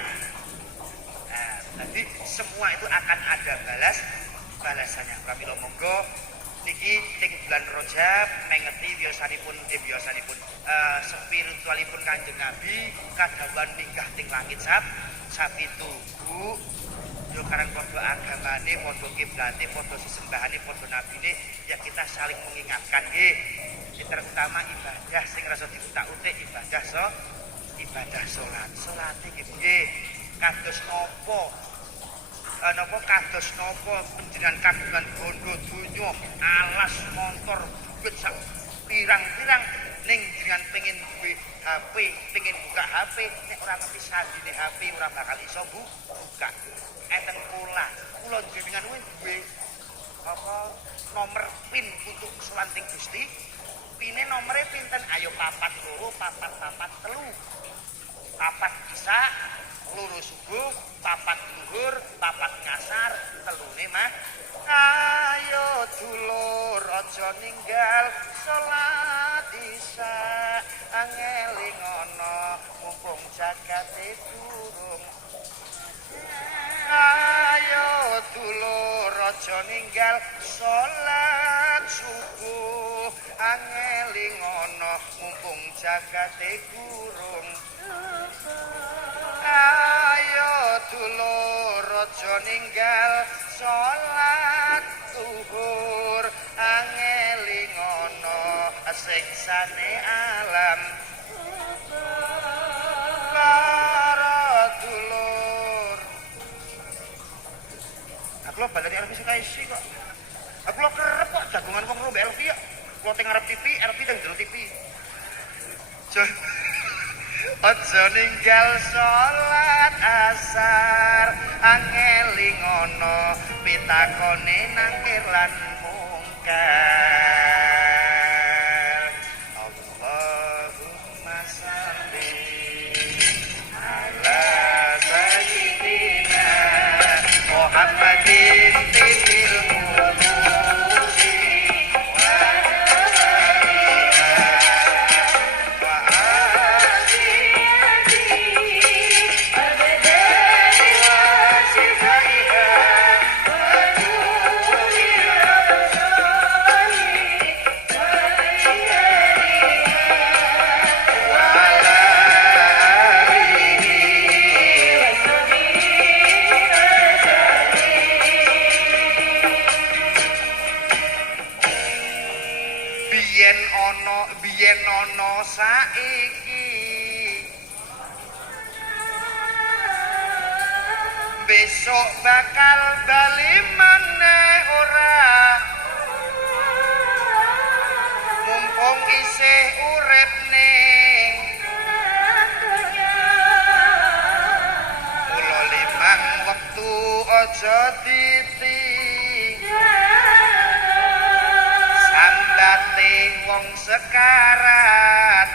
jadi semua itu akan ada balasannya pramila monggo niki ting bulan Rajab mengeti biasanipun spiritualipun Kanjeng Nabi kadhawan minggah ting langit sapitu Bu yo karang padha agamane padha kiblate padha sesembahane padha nabine ya kita saling mengingatkan nggih terutama ibadah sing rasa diutak-utik ibadah salat nggih kados kados napa panjenengan kagungan bondo donya alas montor duit sak pirang-pirang ning dengan pengen duwe HP, pengen buka HP, nek ora ngerti sandine HP ora bakal iso buka. Enten kula jenengan kuwi duwe apa nomor PIN untuk selanting Gusti. Pine nomere pinten? Ayo 42 443. 4 bisa, loro subuh, 4 luhur, 4 ngasar, telune mah. Ayo dulur aja ninggal salat isya angeling ana mumpung jagate durung. Ayo dulur aja ninggal salat subuh angeling ana mumpung jagate durung. Ayo dulur aja ninggal salat zuhur angeling ana siksane alam. Para dulur aku lo balik RP suka isi kok. Aku lo kerep kok jagungan wong rombe RP ya. Kulo teng ngarep TV, RP teng jero TV. Aja ninggal salat asar angeling ana pitakone nangkir lan mungkar. Allahumma shalli ala sayyidina Muhammadin fil biyen ana saiki besok bakal bali meneh ora mumpung isih urip ning mula limang wektu aja sandate wong sekarat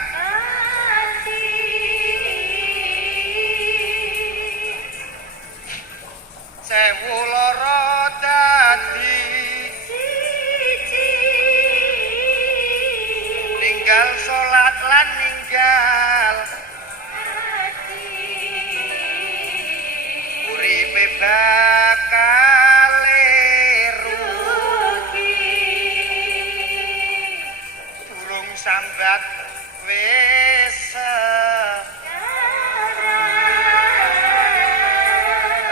sewu loro dadi ninggal salat lan ninggal uripe bakal sambat wis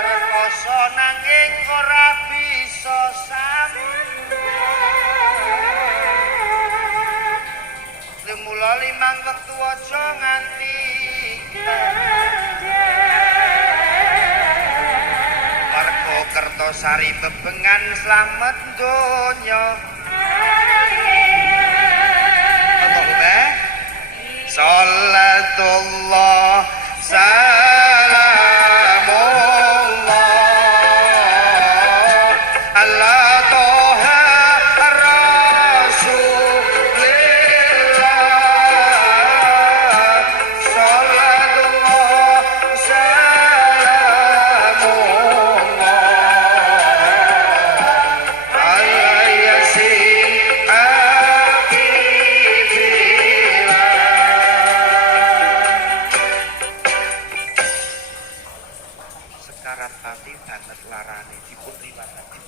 rekoso nanging ora bisa sambat mula limang wektu aja nganti warga Kertosari bebengan slamet donya. Salatullah salamullah ala toha rasulillah salatullah salamullah ala yasin banget larane dipun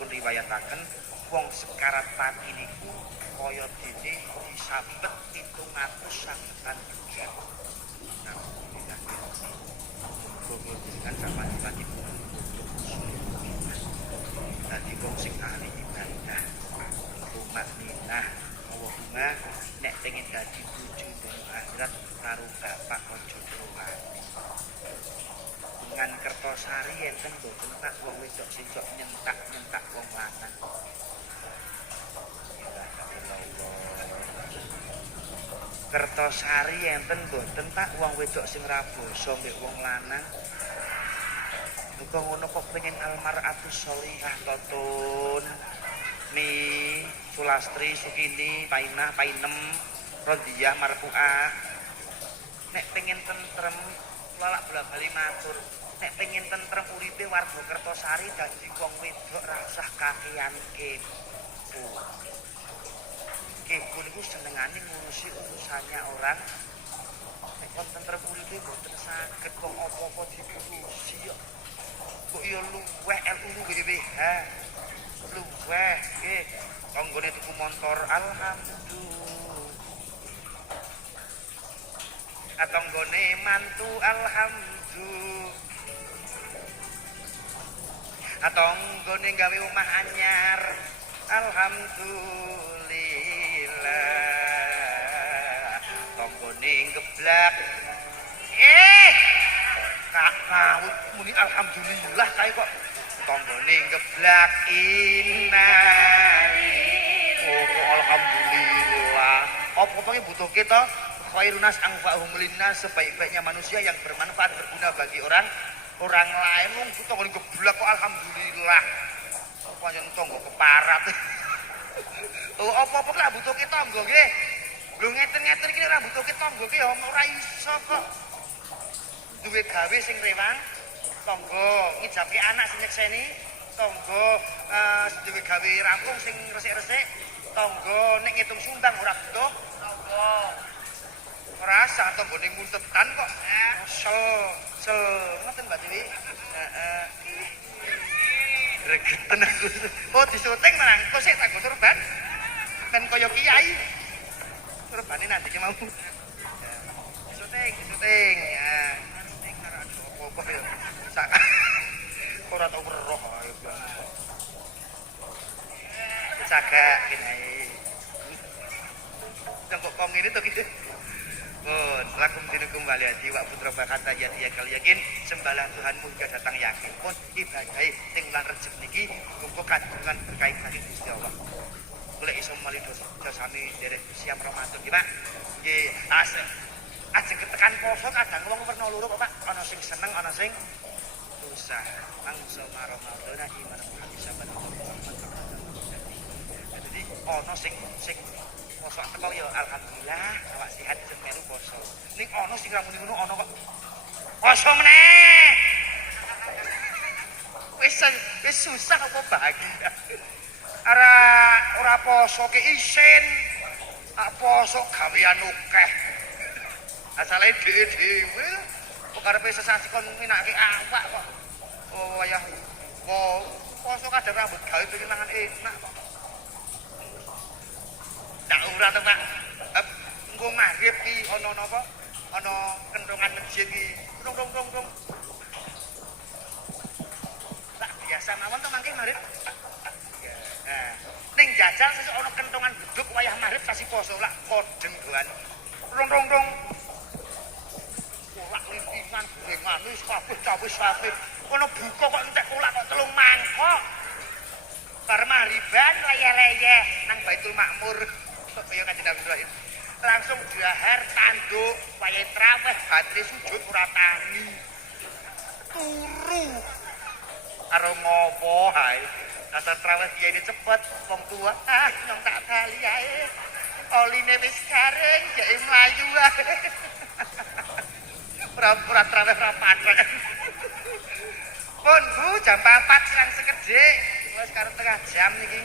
riwayataken wong sekarat pati niku kaya dene disambet 700 sambetan juga. Nah, ini kan sama dibagi dadi wong sing ahli ibadah umat minah Allahumma nek pengen dadi bojo ning akhirat karo bapak ojo dengan Kertosari enten boten Pak wong wedok sing kok nyentak wong lanang. Kertosari enten mboten Pak wong wedok sing ra basa mbek wong lanang. Muga ngono kok pengen almar'atus sholihah Totun. Mi Sulastri Sukini Painah Painem Rodiyah Marfuah. Nek pengen tentrem lalak bola-bali matur. Nek pengen tentrem uripe warga Kertosari dadi wong wedok ra usah kakean kepo. Kepo niku senengane ngurusi urusannya orang. Nek wonten tentrem uripe mboten saged wong apa-apa diurusi kok. Kok ya luweh LU BPH. Luweh nggih. Tanggane tuku motor alhamdulillah. Atonggone mantu alhamdulillah. Atonggone gawe omah anyar alhamdulillah. Tanggone geblak kak ngawut muni alhamdulillah kae kok tanggane geblak inari. Oh alhamdulillah. Apa-apa butuhke to khairunas anfa'uhum linnas, sebaik-baiknya manusia yang bermanfaat berguna bagi orang lain. Wong tanggane geblak kok alhamdulillah. Pancen tangga keparat. Oh apa-apa lak butuhke tangga nggih. Lho ngeten-ngeten iki ora butuhke tangga ki ora iso kok. Duwe gawe sing rewang, tangga ngijabke anak sing nyekseni, tangga duwe gawe rampung sing resik-resik, tangga nek ngitung sumbang ora butuh, tangga ora sah tanggane nguntetan kok. Sel ngoten Mbak Dewi. Heeh. Regeten aku. Oh disuting marang kok sik tangga turban. Ben kaya kiai. Turbane nanti ki mau. Disuting ya. Apa ya? Sak. Ora tau weruh ae. Sagak kene. Kok ngene to gitu. Pun lakum dinukum waliyati wa putra bakata yati kal yakin sembalah Tuhanmu hingga datang yakin. Pun ibadah ing lan rejep niki muga kadungan berkait saking Gusti Allah. Golek iso mali dosa sami derek siam Ramadan nggih Pak. Nggih, ajeng ketekan poso kadang wong werna loro kok Pak, ana sing seneng ana sing susah. Mangsa Ramadan iman bisa bener. Jadi ana sing poso teko ya alhamdulillah awak sehat sing melu poso. Ning ana sing ra muni ngono ana kok poso meneh. Wis susah apa bahagia. Ora poso ke isin. Poso gawean akeh. Asale dhewe kok karepe sesasi kon minake awak kok. Oh wayah. Oh, poso kadang rambut gawe pengen mangan enak kok. Tak ora to Pak. Engko maghrib ki ana napa? Ana kentongan masjid ki. Rung. Tak biasa mawon to mangke maghrib. Nah, ning jajal sesuk ana kentongan beduk wayah maghrib sasi poso lak kodeng doan. Rung. Kolak lintingan gorengan wis kabeh wis kabeh. Ono buka kok entek kolak kok 3 mangkok. Bar maghriban leyeh-leyeh nang Baitul Makmur. Kaya Kanjeng Nabi Ibrahim. Langsung dahar tanduk wayahe traweh batri sujud ora tani. Turu. Karo ngopo hae. Asal traweh kiai cepet wong tua nyong tak bali ae. Oline wis garing jake mlayu ae. Ora traweh ora patrek. Pun Bu jam 4 sirang sekedhik. Wis karo tengah jam niki.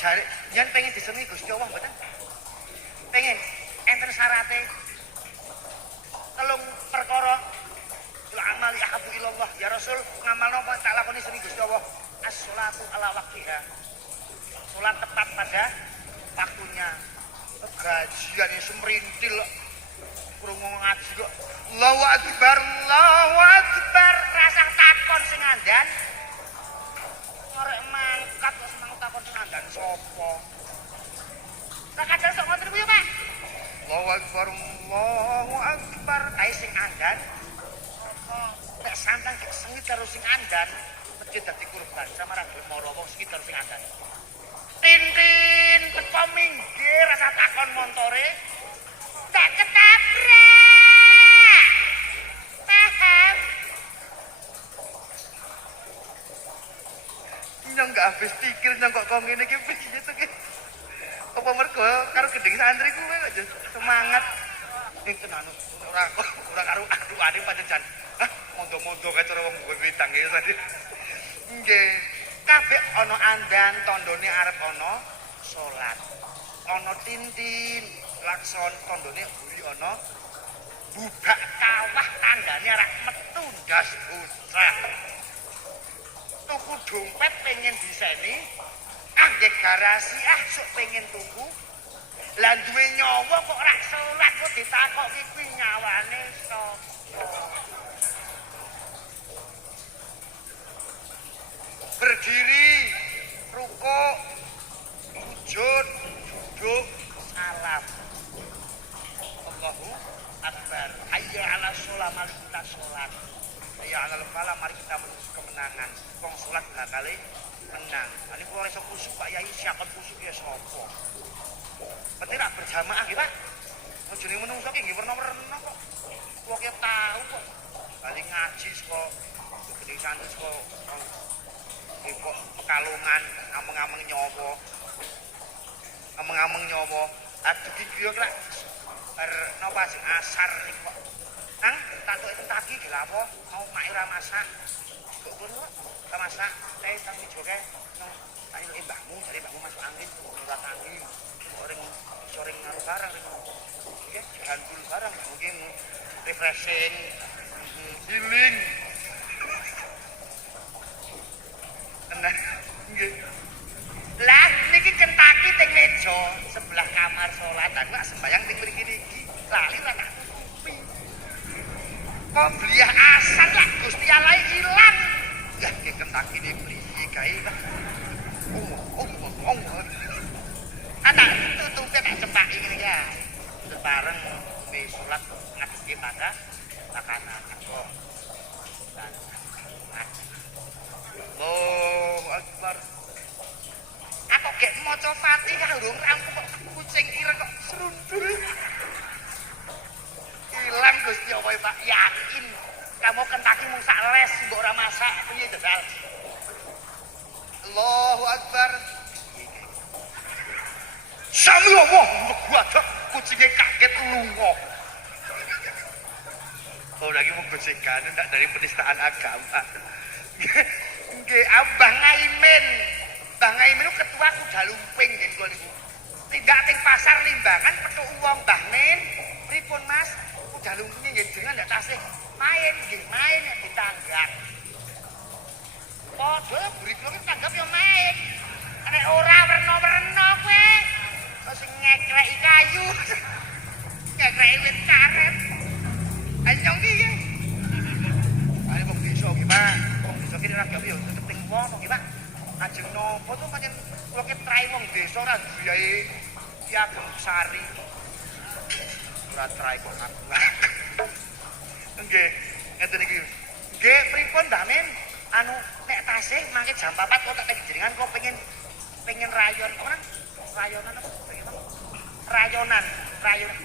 Jare yen pengen disenengi Gusti Allah mboten? Pengen enten syarate. 3 perkara. La amali ahabu ilallah ya Rasul ngamalno apa tak lakoni senengi Gusti Allah. As-sholatu ala waqtiha. Salat tepat pada waktunya. Gajian yang semerintil krungu ngaji kok Allahu Akbar rasa takon sing ngandan arek mangkat kok seneng takon sing ngandan sapa tak kadang sok ngoten kuwi Pak Allahu Akbar kae sing ngandan nek santan sengit karo sing ngandan mesti dadi kurban sama ra gelem mara wong sengit karo sing ngandan Tintin teko minggir rasa takon montore. Ndak ketabrak. Paham? Nyong gak habis pikir nyong kok ngene iki piye to ki. Apa mergo karo gending santri kuwe kok semangat. Ning tenan ora karo adukane pancen jan. Hah, mondo-mondo kae cara wong witang iki tadi. Nggih. Kabeh ana andan tandane arep ana salat. Ana tintin lakson tandane buri ana bubak kawah tandane arep metu ndas bocah. Tuku dompet pengen diseni, nggih garasi sok pengen tuku. Lah duwe nyawa kok ora salat kok ditakoki kuwi nyawane sapa? Berdiri, rukuk, sujud, duduk, salam. Allahu Akbar. Hayya 'alas shalah, mari kita salat. Hayya 'alal falah, mari kita menuju kemenangan. Wong salat bakale menang. Ini kalau iso kusuk Pak Yai siapa kusuk ya sapa? Berarti rak berjamaah nggih Pak. Bojone menungso ki nggih werna-werna kok. Kok ki tahu kok. Bali ngaji saka gede santri saka kok pekalongan ameng-ameng nyawa. Ameng-ameng nyawa. Aduh iki yo krak. Napa sing asar iki kok. Nang tak tok tadi lha apa? Mau mak ora masak. Kok ngono kok? Tak masak, teh tak mijoke. Tak ilke mbahmu, jare mbahmu masuk angin, ora angin. Orang sore ngaruh barang nggih, handul barang mungkin refreshing, healing. Nah, nggih. Lah niki kentaki teng meja sebelah kamar salat, aku sembayang teng mriki niki. Lali ra tak tutupi. Kok bliyah asal lah Gusti Allah ilang. Ya ki kentaki niki priye kae, Pak. Anak tutupe tak cepaki ngene ya. Bareng me salat ngadepi pada makanan kok. Allahu Akbar. Aku gek maca Fatihah urung rampung kok kucing ireng kok serundul. Ilang Gusti Allah Pak, yakin kamu kentaki mung sak les mbok ora masak piye jajal. Allahu Akbar. Sami Allah, waduh kucingnya kaget lunga. Oh lagi mau gojekan, enggak dari penistaan agama. Nggih, Mbah Ngaimin. Mbah Ngaimin itu ketua kuda lumping nggih kula niku. Tindak teng pasar limbangan petuk wong Mbah Min. Pripun Mas? Kuda lumpinge nggih jenengan ndak tasih main nggih, main nek ditanggap. Padha buri kula ki tanggap yo main. Nek ora werna-werna kowe sing ngekreki kayu. Ngekreki wit karet. Anyong iki. Ayo wong desa iki, Pak. Wong desa iki ora gawe yo tetep ning wono iki, Pak. Ajeng nopo to pancen kula ki trai wong desa ora biayae Ki Ageng Sari. Ora trai kok aku. Nggih, ngeten iki. Nggih, pripun Mbah Min? Anu nek tasih mangke jam 4 kok tak jenengan kok pengen rayon kok nang rayonan apa? Rayonan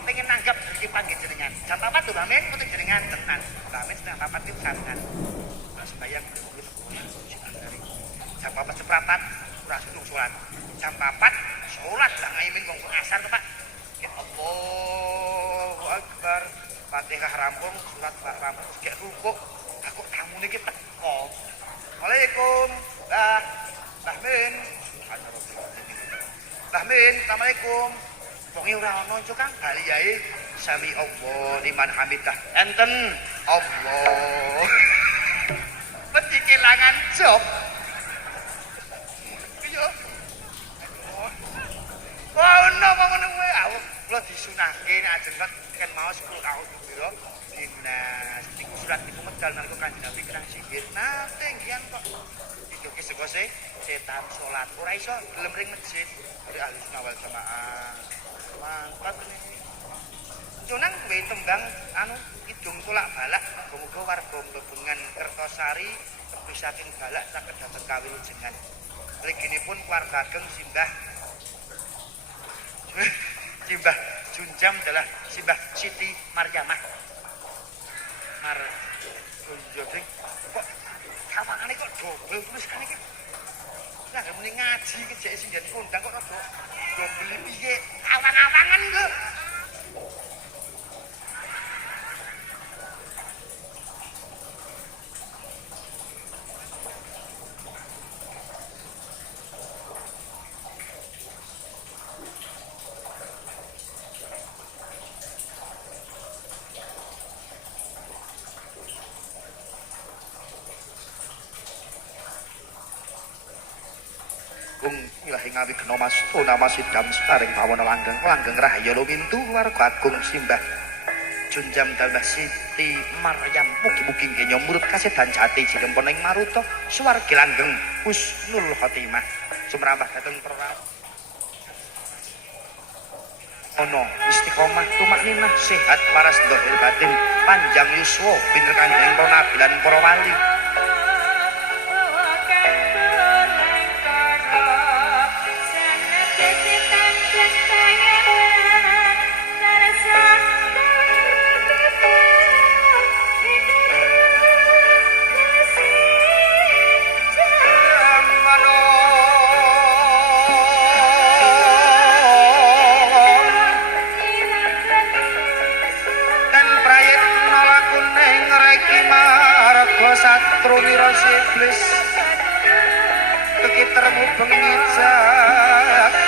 pengen nanggap iki panggih jenengan. Jam 4 lho Mbah Min kok jenengan tenan. Mbah Min jam 4 iki sarangan. Mas bayang terus jam 4 seprapat ora sudung salat. Jam 4 salat Mbah Ngaimin wong asar to Pak. Ya Allahu Akbar. Fatihah rampung, salat rampung, gek rukuk. Aku tamune iki teko. Waalaikum. Mbah Min. Mbah Min, Assalamualaikum. Wong ora ana cuk Kang, bali ae sami Allah liman hamidah. Enten Allah. Mesti kelangan job. Iya. Wah, ono kok ngono kuwi. Aku kula disunahke nek ajeng kan mau 10 tahun piro. Dinas niku surat niku medal nalika Kanjeng Nabi kerang sihir. Nate ngian kok. Dijoki segose setan salat. Ora iso gelem ring masjid. Dari ahli sunnah wal jamaah. Mantap ini. Junang kuwi tembang anu kidung tolak balak muga-muga warga Bebengan Kertosari kepisaking balak saged dhateng kawilujengan. Mliginipun keluarga ageng Simbah Simbah Junjam adalah Simbah Siti Maryamah. Jadi kok kawangane kok dobel terus kan iki. Lah muni ngaji iki jek sing den kondang kok rada dobel piye? Awang-awangan lho. Ilahi ngawi kena mas nama sidam sparing pawana langgeng rahayu lumintu warga agung Simbah Junjam dalbah Siti Maryam mugi-mugi nggih nyumurut kasedan jati jilempun ing maruta swargi langgeng husnul khotimah sumrambah dhateng perawat ono istiqomah tumakninah sehat waras dhahir batin panjang yuswa pinter kanjeng para nabi lan para wali. Satruni rasi iblis kekitermu bengi jagat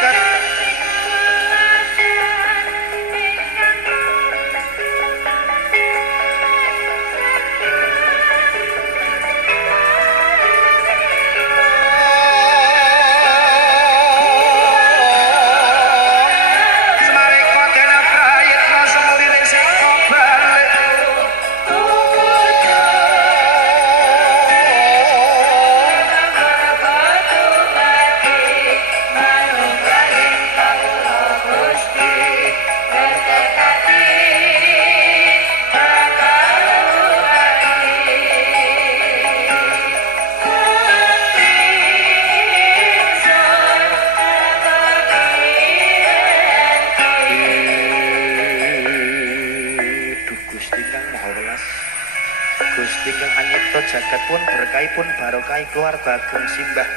jagat pun berkaipun barokai keluarga agung Simbah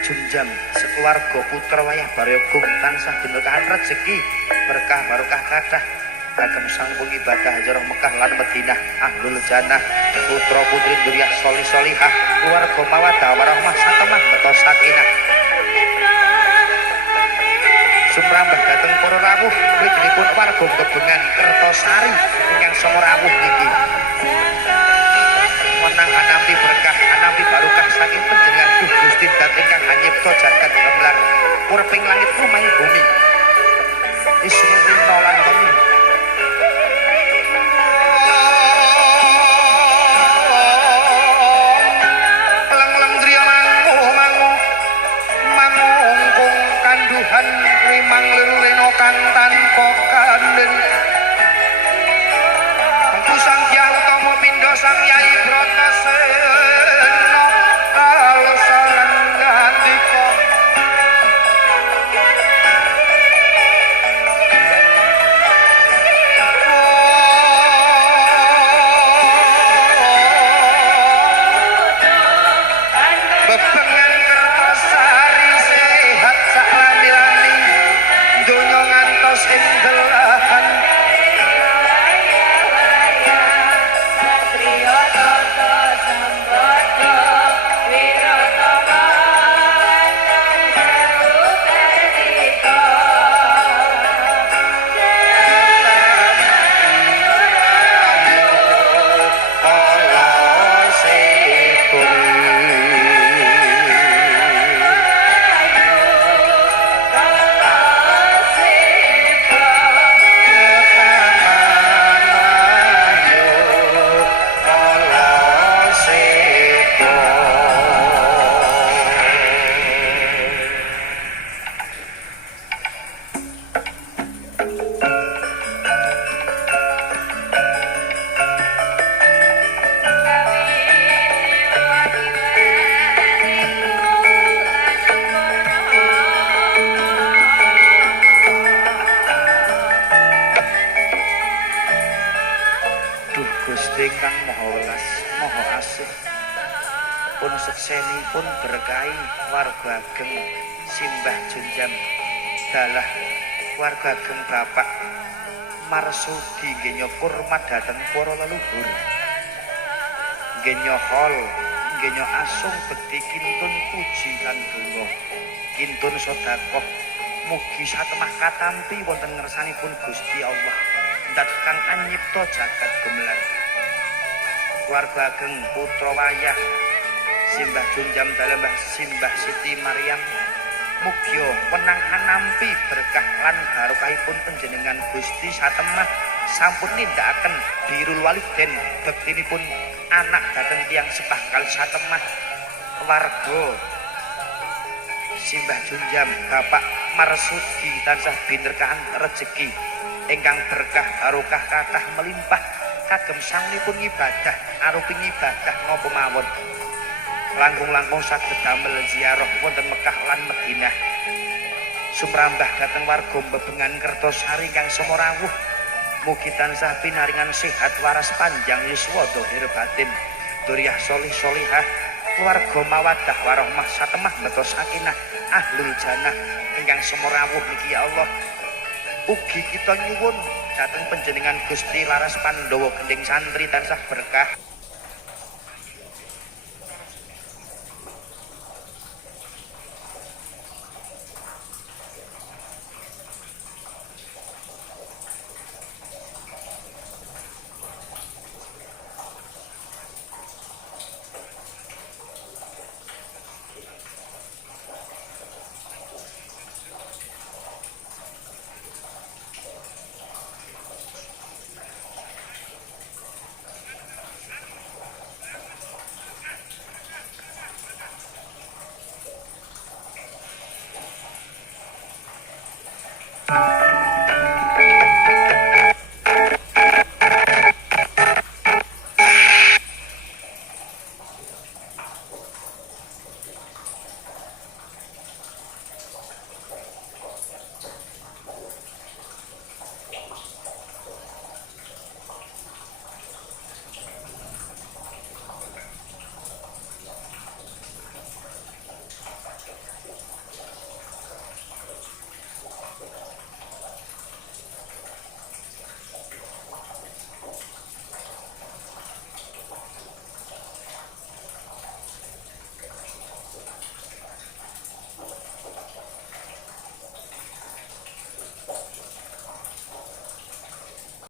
Junjam sekeluarga putra wayah baryogung tansah berkahan rezeki berkah barokah kathah kagem sanggung ibadah hajarah Mekah lan Madinah ahlul jannah putra putri duriyah solih solihah keluarga mawaddah warahmah satamah beto sakinah sumrambah dhateng para rawuh mliginipun warga Gebengan Kertosari ingkang sama rawuh niki menang anampi berkah anampi barokah saking panjenengan Gusti Dat ingkang anyipta jagat gemlar urping langit rumah bumi isun rina lan wengi leng-leng driya mangungkung kanduhan rimang lirulena kang tanpa kandhen sang Hyang Utama Pindha sang Yai Bratasena kalesaran ngandika Gusti ingkang Maha Welas Maha Asih pun seksenipun berkahi warga ageng Simbah Junjam dalah warga ageng Bapak Marsudi nggih nyukur madhateng para leluhur nggih nyohol nggih asung bekti kintun puji lan donga kintun sedekah mugi satemah katampi wonten ngersanipun Gusti Allah dat kang anyipta jagat gemelar warga ageng putra wayah Simbah Junjam dalam Simbah Siti Maryam mugya wenang nampi berkah lan barokahipun panjenengan Gusti satemah sampun nindakaken birrul waliden bektinipun anak dhateng tiyang sepakal satemah warga Simbah Junjam Bapak Marsudi tansah binerkahan rejeki ingkang berkah barokah kathah melimpah kagem sangunipun ibadah arupi ibadah napa mawon langkung-langkung saged damel ziarah wonten Mekah lan Madinah sumrambah dhateng warga bebengan Kertosari kang semorawuh mugi tansah pinaringan sehat waras panjang yuswa dhahir batin duriyah sholih sholihah keluarga mawaddah warahmah satemah beto sakinah ahlul jannah ingkang semorawuh niki ya Allah ugi kita nyuwun dhateng panjenengan Gusti laras Pandhawa gending santri tansah berkah